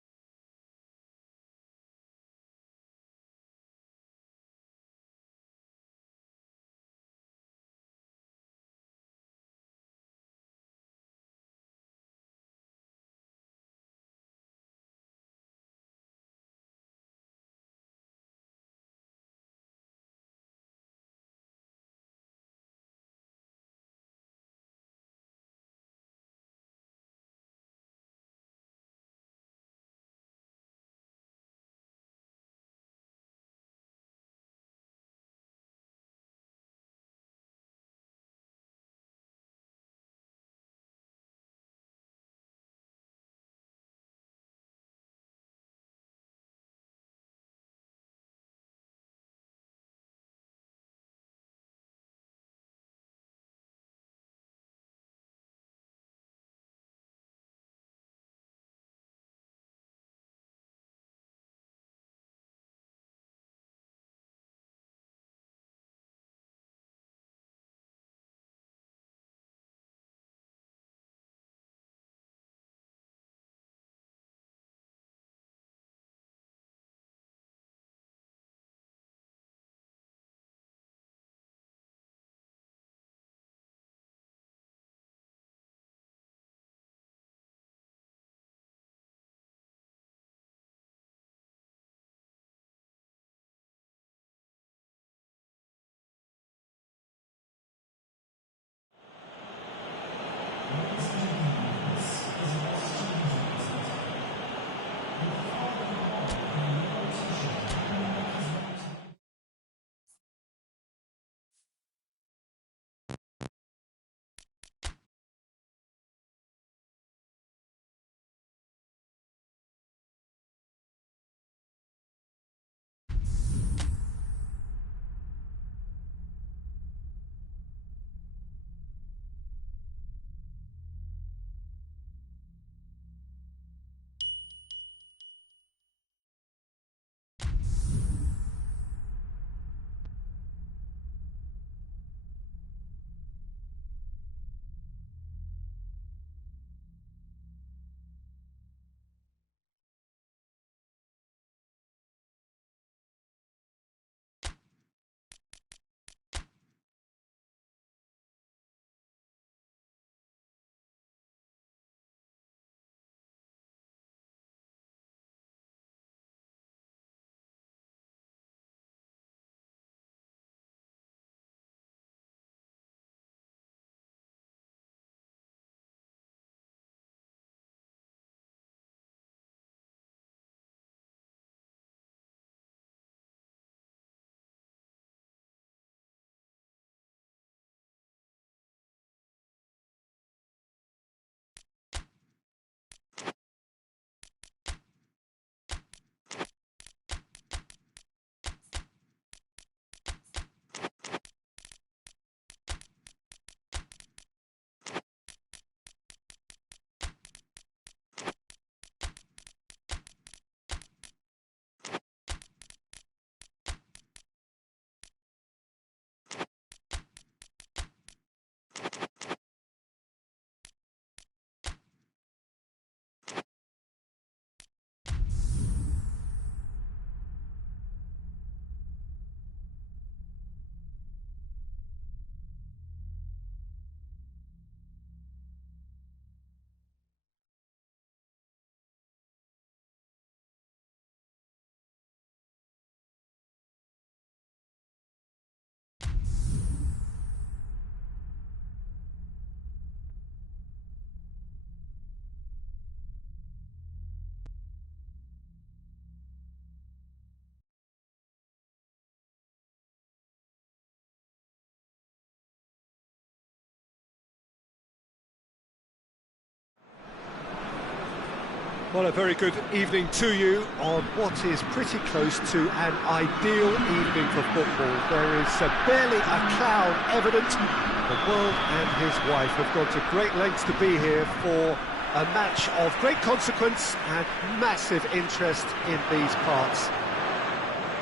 Well, a very good evening to you on what is pretty close to an ideal evening for football. There is barely a cloud evident. The world and his wife have gone to great lengths to be here for a match of great consequence and massive interest in these parts.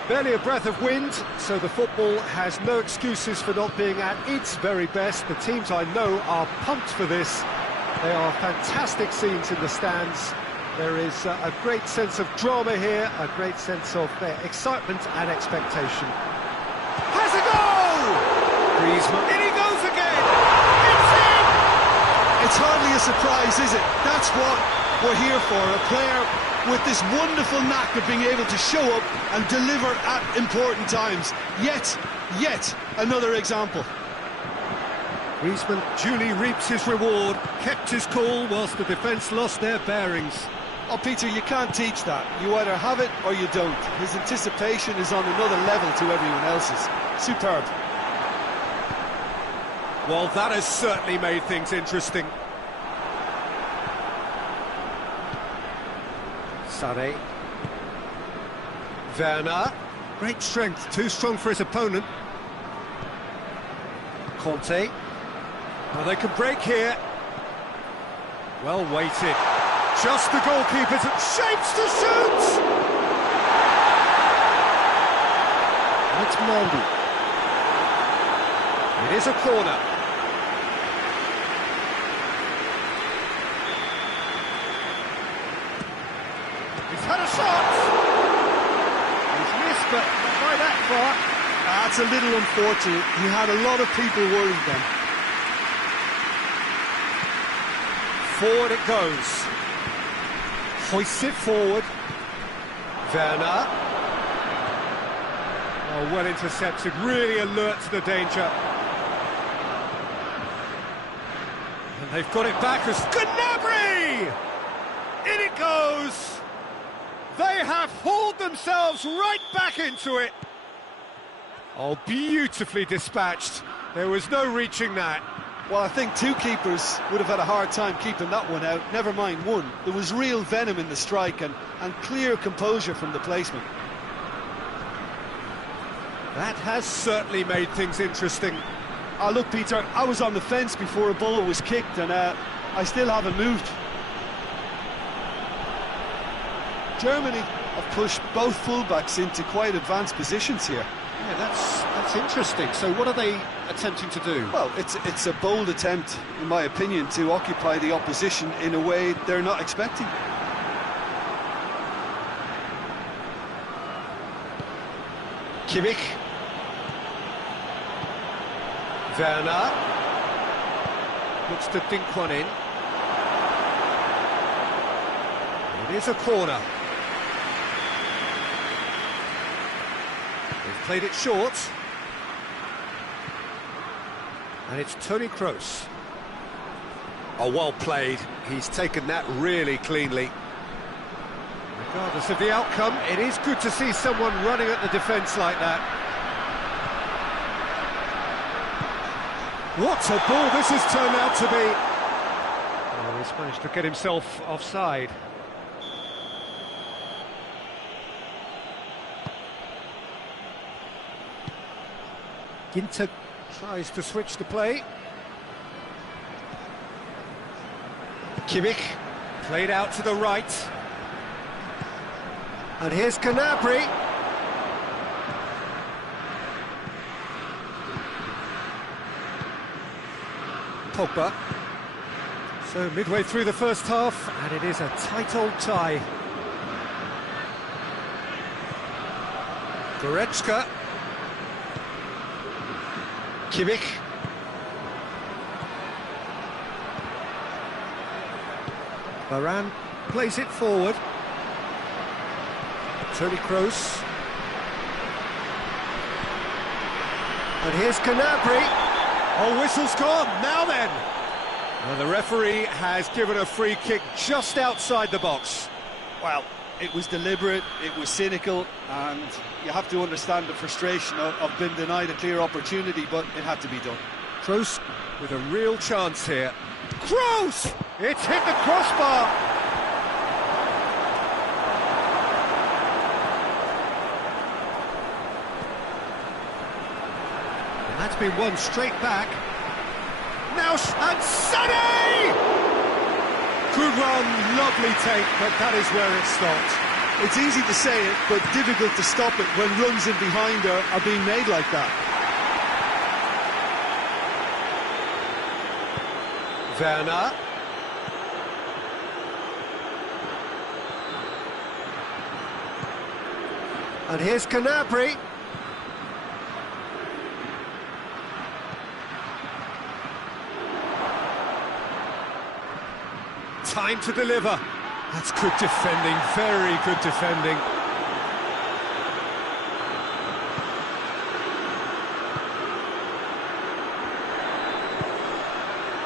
Barely a breath of wind, so the football has no excuses for not being at its very best. The teams I know are pumped for this. They are fantastic scenes in the stands. There is a great sense of drama here, a great sense of excitement and expectation. Has a goal! Griezmann, in he goes again! It's in! It's hardly a surprise, is it? That's what we're here for, a player with this wonderful knack of being able to show up and deliver at important times. Yet another example. Griezmann duly reaps his reward, kept his cool whilst the defence lost their bearings. Oh, Peter, you can't teach that. You either have it or you don't. His anticipation is on another level to everyone else's. Superb. Well, that has certainly made things interesting. Sade. Werner. Great strength, too strong for his opponent. Conte. Well, they can break here. Well weighted. Just the goalkeeper's shapes to shoot! And it's Mendy. It is a corner. He's had a shot! He's missed, but not by that far. That's a little unfortunate. He had a lot of people worried then. Forward it goes. Hoists it forward. Werner. Oh, well intercepted, really alert to the danger. And they've got it back as Gnabry! In it goes! They have hauled themselves right back into it. Oh, beautifully dispatched. There was no reaching that. Well, I think two keepers would have had a hard time keeping that one out, never mind one. There was real venom in the strike and clear composure from the placement. That has certainly made things interesting. Oh, look, Peter, I was on the fence before a ball was kicked and I still haven't moved. Germany have pushed both fullbacks into quite advanced positions here. Yeah, that's interesting. So what are they attempting to do? Well, it's a bold attempt, in my opinion, to occupy the opposition in a way they're not expecting. Kimmich. Werner. Looks to dink one in. It is a corner. They've played it short. And it's Toni Kroos. Oh, well played. He's taken that really cleanly. Regardless of the outcome, it is good to see someone running at the defence like that. What a ball this has turned out to be. Oh, he's managed to get himself offside. Ginter tries to switch the play. Kimmich played out to the right. And here's Gnabry. Pogba. So midway through the first half, and it is a tight old tie. Goretzka. Kimmich. Varane plays it forward. Toni Kroos. And here's Gnabry. Oh, whistle's gone. Now then. And the referee has given a free kick just outside the box. Well, it was deliberate, it was cynical, and you have to understand the frustration of being denied a clear opportunity, but it had to be done. Kroos with a real chance here. Kroos! It's hit the crossbar. That's been won straight back. Now, and Sané! Good run, lovely take, but that is where it stopped. It's easy to say it, but difficult to stop it when runs in behind are being made like that. Werner. And here's Gnabry. Time to deliver. That's good defending, very good defending.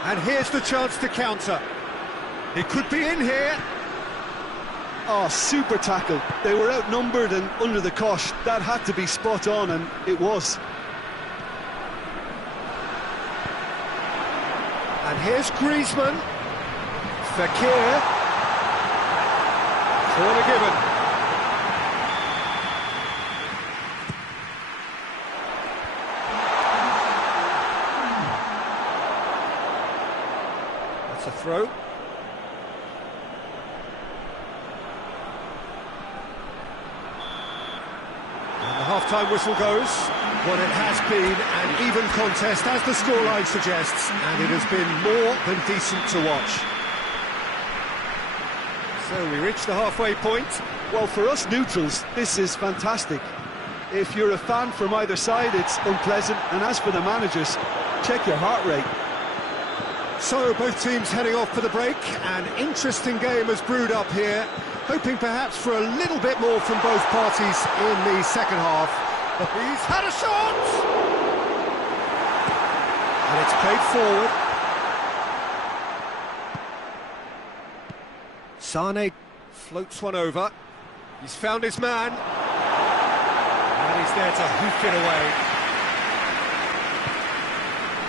And here's the chance to counter. It could be in here. Oh, super tackle. They were outnumbered and under the cosh. That had to be spot on, and it was. And here's Griezmann. Fekir. Corner given. That's a throw. And the half-time whistle goes. Well, it has been an even contest, as the scoreline suggests, and it has been more than decent to watch. So we reach the halfway point. Well, for us neutrals, this is fantastic. If you're a fan from either side, it's unpleasant, and as for the managers, check your heart rate. So both teams heading off for the break. An interesting game has brewed up here, hoping perhaps for a little bit more from both parties in the second half. But he's had a shot! And it's played forward. Sané floats one over. He's found his man. And he's there to hoof it away.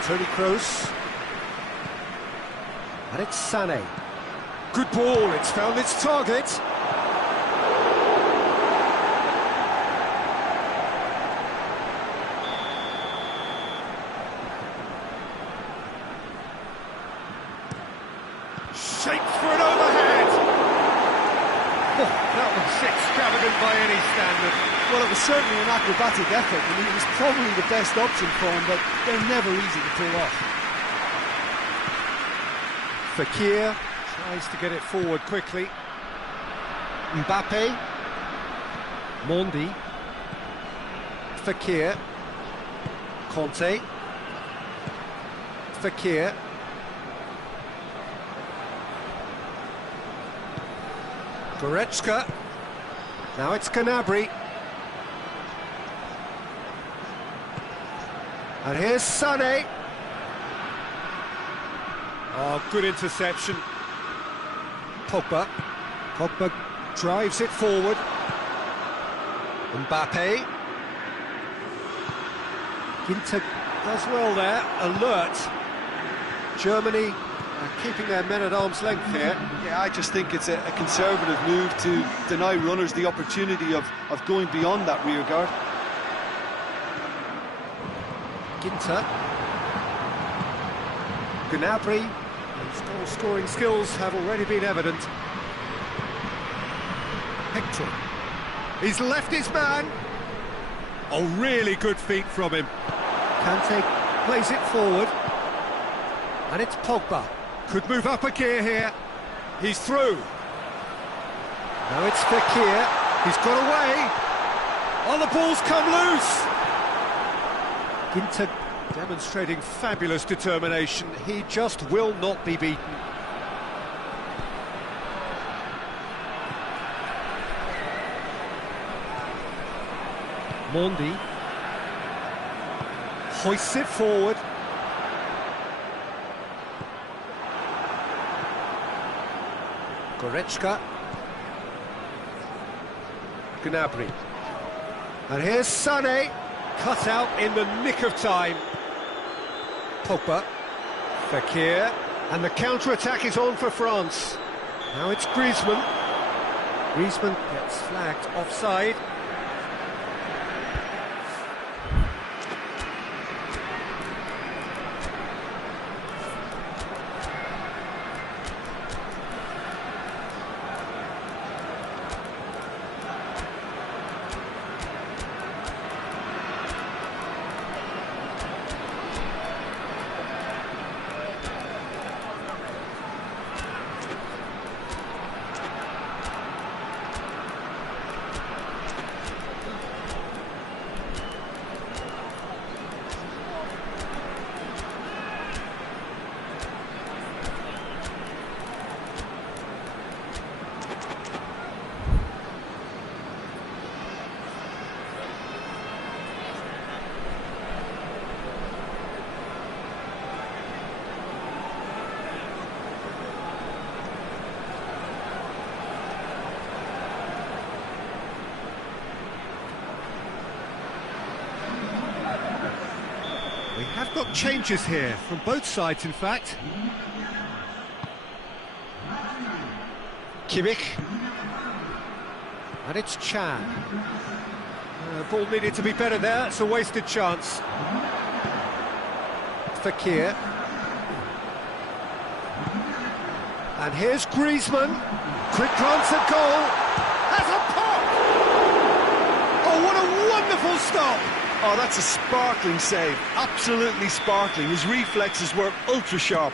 Toni Kroos. And it's Sané. Good ball, it's found its target. Shapes for an overhead. Oh, that was extravagant by any standard. Well, it was certainly an acrobatic effort, and it was probably the best option for him, but they're never easy to pull off. Fekir tries to get it forward quickly. Mbappe. Mondi. Fekir. Conte. Fekir. Goretzka. Now it's Gnabry. And here's Sané. Oh, good interception. Pogba. Pogba drives it forward. Mbappe. Ginter does well there. Alert. Germany keeping their men at arm's length here. Yeah, I just think it's a conservative move to deny runners the opportunity of going beyond that rear guard. Ginter. Gnabry. His goal-scoring skills have already been evident. Hector. He's left his man. Oh, really good feet from him. Kante plays it forward. And it's Pogba. Could move up a gear here. He's through. Now it's Fekir. He's got away. Oh, the ball's come loose. Ginter demonstrating fabulous determination. He just will not be beaten. Mondi hoists it forward. Goretzka. Gnabry. And here's Sané, cut out in the nick of time. Pogba. Fekir. And the counter-attack is on for France. Now it's Griezmann. Griezmann gets flagged offside. changes here from both sides, in fact. Kimmich. And it's Chan. Ball needed to be better there, it's a wasted chance. Fakir. And here's Griezmann. Quick glance at goal. Has a pop! Oh, what a wonderful stop! Oh, that's a sparkling save. Absolutely sparkling. His reflexes were ultra sharp.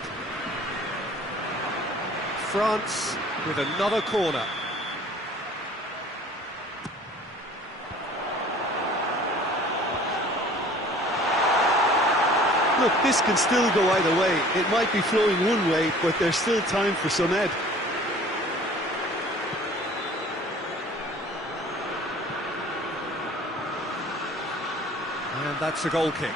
France with another corner. Look, this can still go either way. It might be flowing one way, but there's still time for some ed. And that's a goal kick.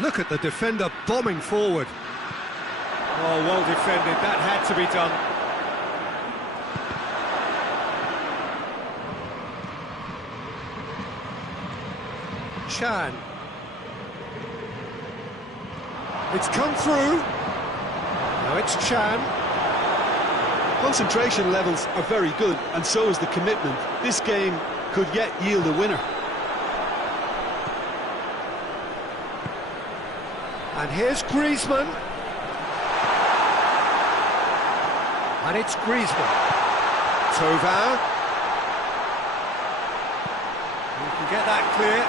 Look at the defender bombing forward. Oh, well defended, that had to be done. Chan. It's come through. Now it's Chan. Concentration levels are very good, and so is the commitment. This game could yet yield a winner. And here's Griezmann. And it's Griezmann. Thauvin. You can get that clear.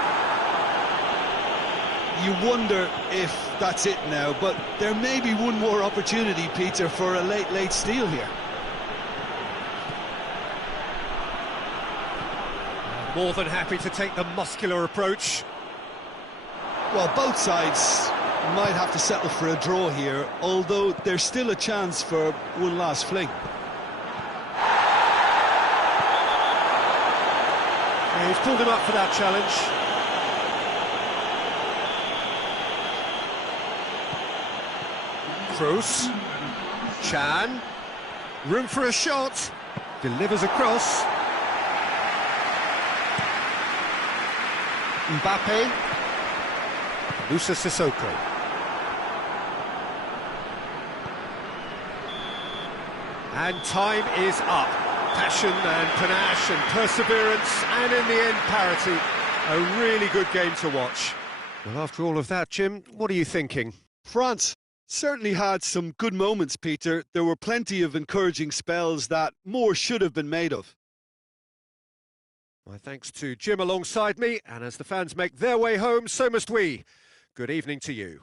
You wonder if that's it now, but there may be one more opportunity, Peter, for a late steal here. More than happy to take the muscular approach. Well, both sides might have to settle for a draw here, although there's still a chance for one last fling. Yeah, he's pulled him up for that challenge. Kroos. Chan. Room for a shot. Delivers across. Mbappe. Musa Sissoko. And time is up. Passion and panache and perseverance, and in the end, parity. A really good game to watch. Well, after all of that, Jim, what are you thinking? France certainly had some good moments, Peter. There were plenty of encouraging spells that more should have been made of. My thanks to Jim alongside me, and as the fans make their way home, so must we. Good evening to you.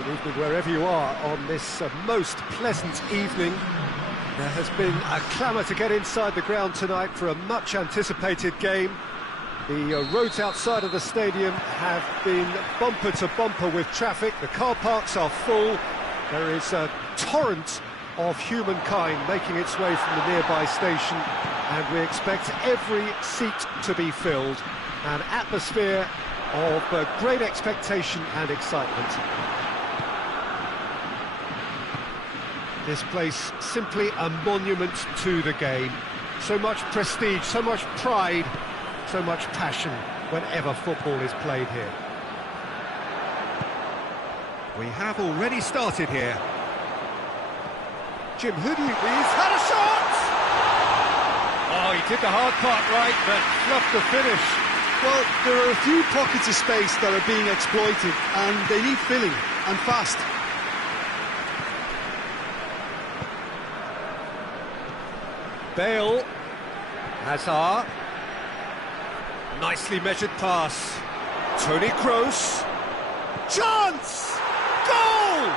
Good evening wherever you are on this most pleasant evening. There has been a clamour to get inside the ground tonight for a much anticipated game. The roads outside of the stadium have been bumper to bumper with traffic. The car parks are full. There is a torrent of humankind making its way from the nearby station, and we expect every seat to be filled. An atmosphere of great expectation and excitement. This place simply a monument to the game. So much prestige, so much pride, so much passion whenever football is played here. We have already started here. Jim, who do you... He's had a shot! Oh, he did the hard part right, but fluffed the finish. Well, there are a few pockets of space that are being exploited, and they need filling, and fast. Bale, Hazard, nicely measured pass, Toni Kroos, chance, goal!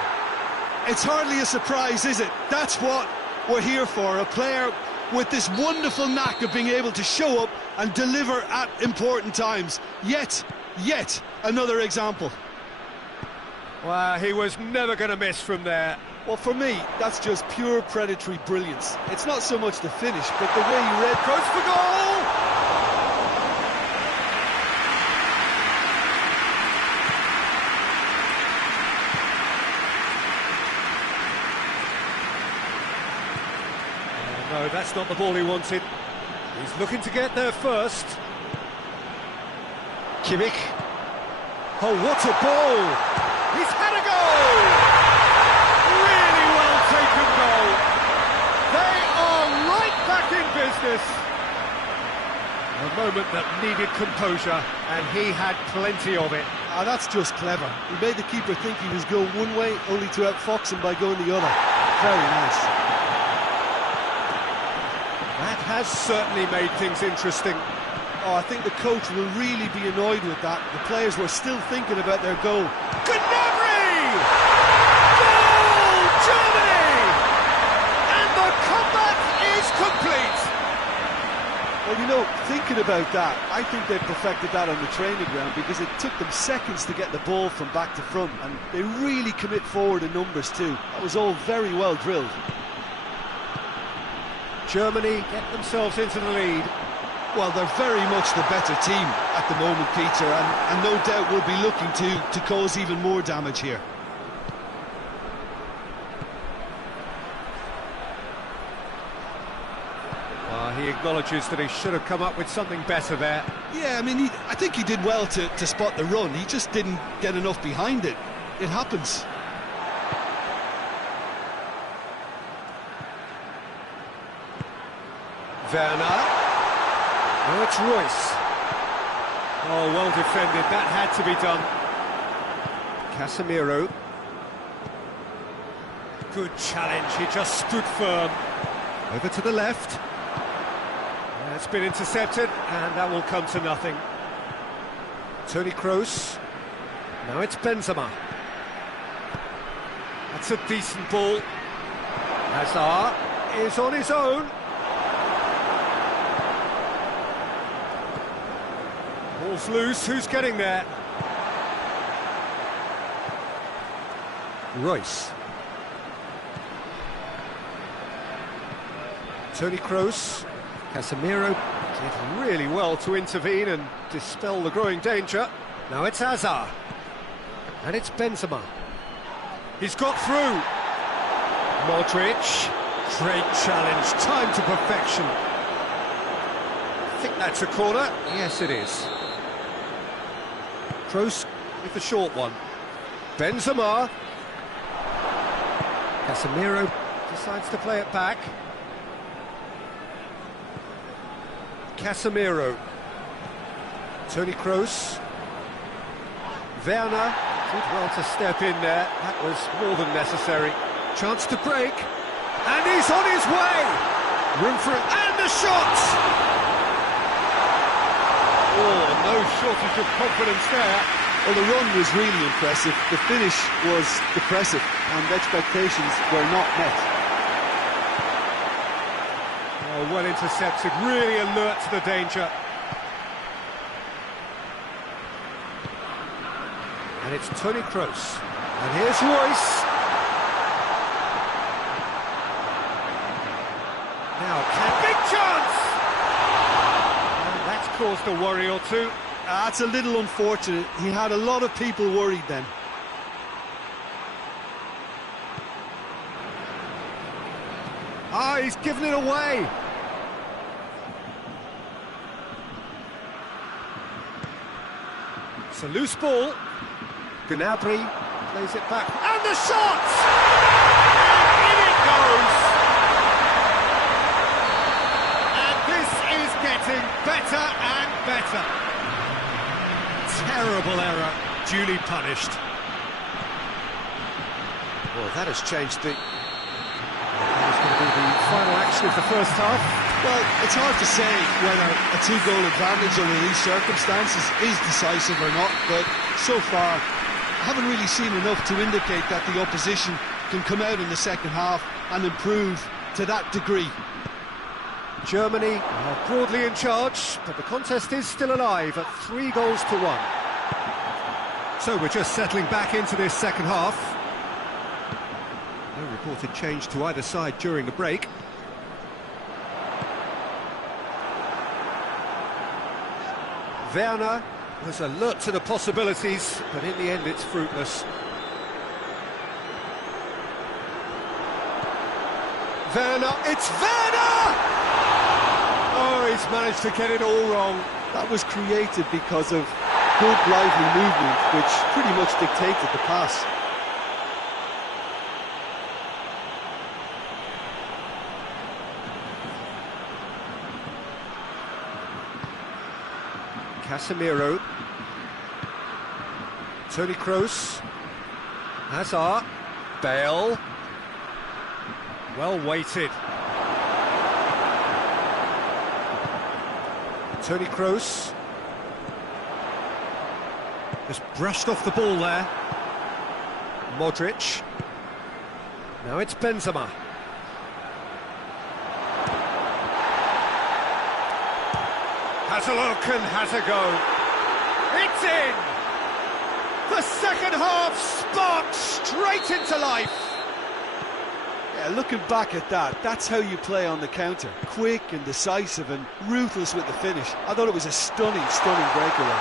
It's hardly a surprise, is it? That's what we're here for, a player with this wonderful knack of being able to show up and deliver at important times. Yet another example. Well, he was never going to miss from there. Well, for me, that's just pure predatory brilliance. It's not so much the finish, but the way he read... Goes for goal! No, that's not the ball he wanted. He's looking to get there first. Kimmich. Oh, what a ball! He's had a goal! Really well taken goal. They are right back in business. A moment that needed composure, and he had plenty of it. Ah, that's just clever. He made the keeper think he was going one way, only to outfox him by going the other. Very nice. That has certainly made things interesting. Oh, I think the coach will really be annoyed with that. The players were still thinking about their goal. Gnabry! Goal, Germany! And the comeback is complete. Well, you know, thinking about that, I think they perfected that on the training ground because it took them seconds to get the ball from back to front, and they really commit forward in numbers too. That was all very well drilled. Germany get themselves into the lead. Well, they're very much the better team at the moment, Peter, and no doubt will be looking to cause even more damage here. He acknowledges that he should have come up with something better there. Yeah, I mean, I think he did well to spot the run. He just didn't get enough behind it. It happens. Werner. Now it's Royce. Oh, well defended. That had to be done. Casemiro. Good challenge. He just stood firm. Over to the left. It's been intercepted, and that will come to nothing. Toni Kroos. Now it's Benzema. That's a decent ball. Hazard is on his own. Ball's loose, who's getting there? Royce. Toni Kroos. Casemiro did really well to intervene and dispel the growing danger. Now it's Hazard. And it's Benzema. He's got through. Modric. Great challenge, time to perfection. I think that's a corner. Yes, it is. Kroos with the short one. Benzema. Casemiro decides to play it back. Casemiro. Toni Kroos. Werner did well to step in there. That was more than necessary. Chance to break. And he's on his way. Room for it. And the shot! Oh, no shortage of confidence there. Well, the run was really impressive. The finish was depressive, and expectations were not met. Oh, well intercepted, really alert to the danger. And it's Toni Kroos. And here's Royce. Now, big chance! And that's caused a worry or two. That's a little unfortunate. He had a lot of people worried then. Ah, he's given it away. It's a loose ball. Gnabry plays it back. And the shot! And in it goes! And this is getting better and better. Terrible error, duly punished. Well, that has changed the... That was going to be the final action of the first half. Well, it's hard to say whether a two-goal advantage under these circumstances is decisive or not, but so far I haven't really seen enough to indicate that the opposition can come out in the second half and improve to that degree. Germany are broadly in charge, but the contest is still alive at 3-1. So we're just settling back into this second half. No reported change to either side during the break. Werner was alert to the possibilities, but in the end it's fruitless. Werner, it's Werner! Oh, he's managed to get it all wrong. That was created because of good, lively movement, which pretty much dictated the pass. Casemiro. Toni Kroos. Hazard. Bale. Well weighted. Toni Kroos. Just brushed off the ball there. Modric. Now it's Benzema. Has a look and has a go. It's in! The second half sparked straight into life. Yeah, looking back at that, that's how you play on the counter. Quick and decisive and ruthless with the finish. I thought it was a stunning, stunning breakaway.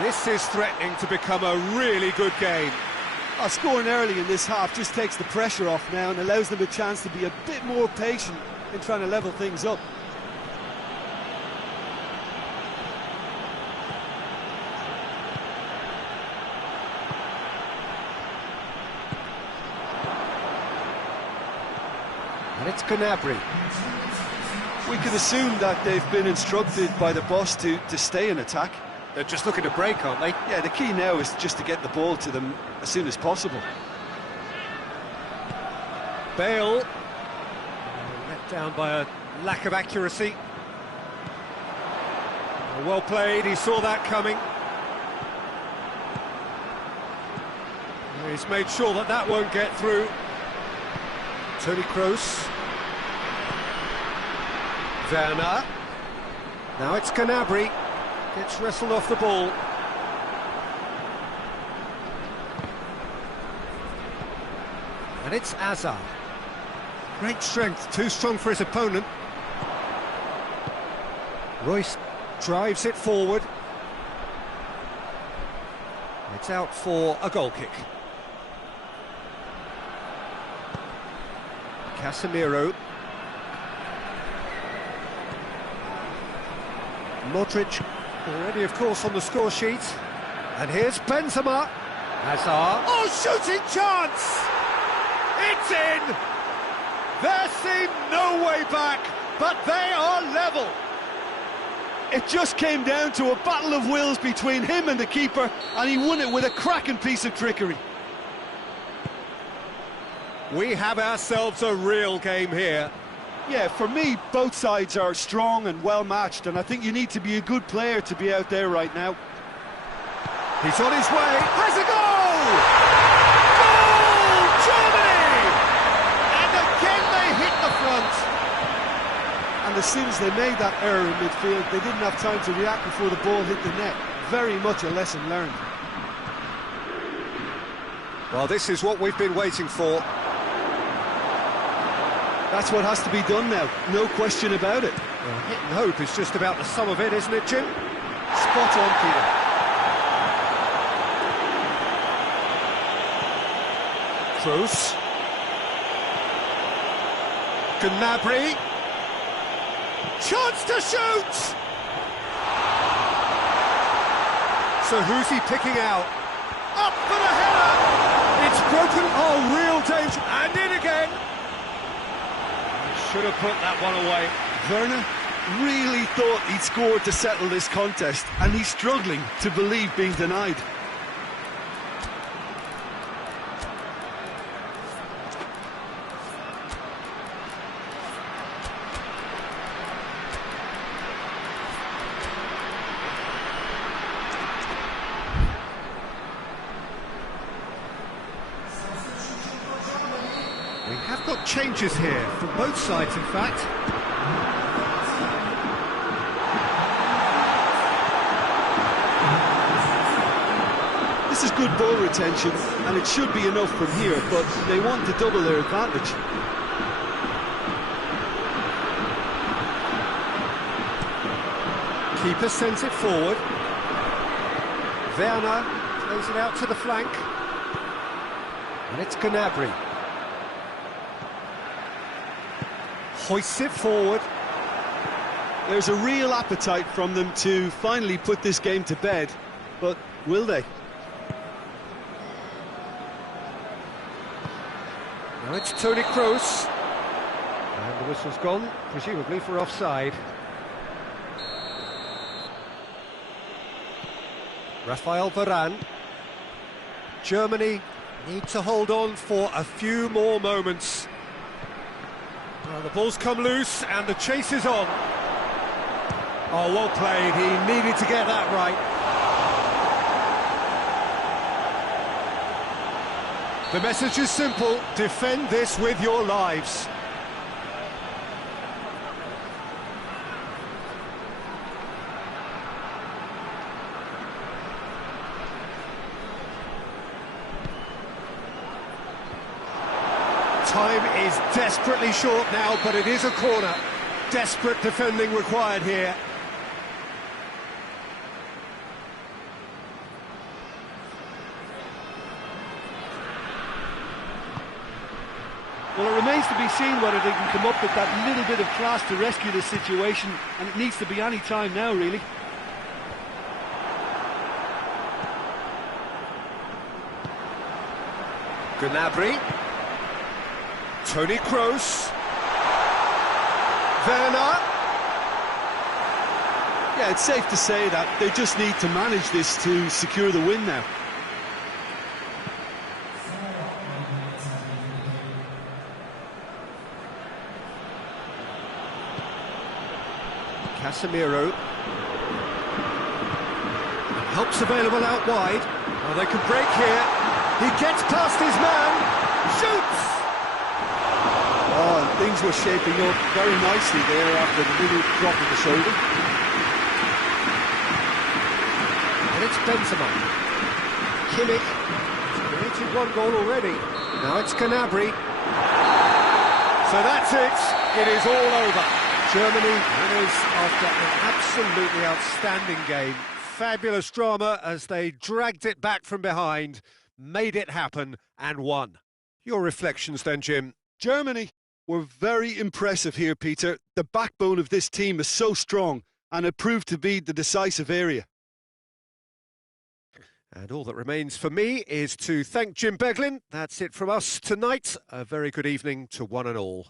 This is threatening to become a really good game. Scoring early in this half just takes the pressure off now and allows them a chance to be a bit more patient in trying to level things up. And it's Gnabry. We can assume that they've been instructed by the boss to stay in attack. They're just looking to break, aren't they? Yeah, the key now is just to get the ball to them as soon as possible. Bale. Let down by a lack of accuracy. Well played, he saw that coming. He's made sure that that won't get through. Toni Kroos. Werner. Now it's Gnabry. Gets wrestled off the ball. And it's Hazard. Great strength, too strong for his opponent. Royce drives it forward. It's out for a goal kick. Casemiro. Modric already, of course, on the score sheet. And here's Benzema. Hazard. Oh, shooting chance! It's in! There seemed no way back, but they are level. It just came down to a battle of wills between him and the keeper, and he won it with a cracking piece of trickery. We have ourselves a real game here. Yeah, for me, both sides are strong and well matched, and I think you need to be a good player to be out there right now. He's on his way, has a goal! Goal! Germany! And again they hit the front. And as soon as they made that error in midfield, they didn't have time to react before the ball hit the net. Very much a lesson learned. Well, this is what we've been waiting for. That's what has to be done now, no question about it. Well, hit and hope is just about the sum of it, isn't it, Jim? Spot on, Peter. Cris. Gnabry. Chance to shoot! So who's he picking out? Up for the header! It's broken, oh, real danger, and in again! Should have put that one away. Werner really thought he'd scored to settle this contest, and he's struggling to believe being denied. We have got changes here, from both sides in fact. This is good ball retention, and it should be enough from here, but they want to double their advantage. Keeper sends it forward. Werner plays it out to the flank. And it's Gnabry. Hoists it forward. There's a real appetite from them to finally put this game to bed, but will they? Now it's Toni Kroos. And the whistle's gone, presumably for offside. Rafael Varane. Germany need to hold on for a few more moments. Well, the ball's come loose and the chase is on. Oh, well played. He needed to get that right. The message is simple. Defend this with your lives. Time is desperately short now, but it is a corner. Desperate defending required here. Well, it remains to be seen whether they can come up with that little bit of class to rescue this situation, and it needs to be any time now, really. Gnabry. Toni Kroos. Werner. Yeah, it's safe to say that they just need to manage this to secure the win now. Casemiro. Help's available out wide. Oh, they could break here. He gets past his man. Shoots! Oh, and things were shaping up very nicely there after the little drop of the shoulder. And it's Benzema. Kimmich has created one goal already. Now it's Gnabry. So that's it. It is all over. Germany winners after an absolutely outstanding game. Fabulous drama as they dragged it back from behind, made it happen and won. Your reflections then, Jim? Germany were very impressive here, Peter. The backbone of this team is so strong, and it proved to be the decisive area. And all that remains for me is to thank Jim Beglin. That's it from us tonight. A very good evening to one and all.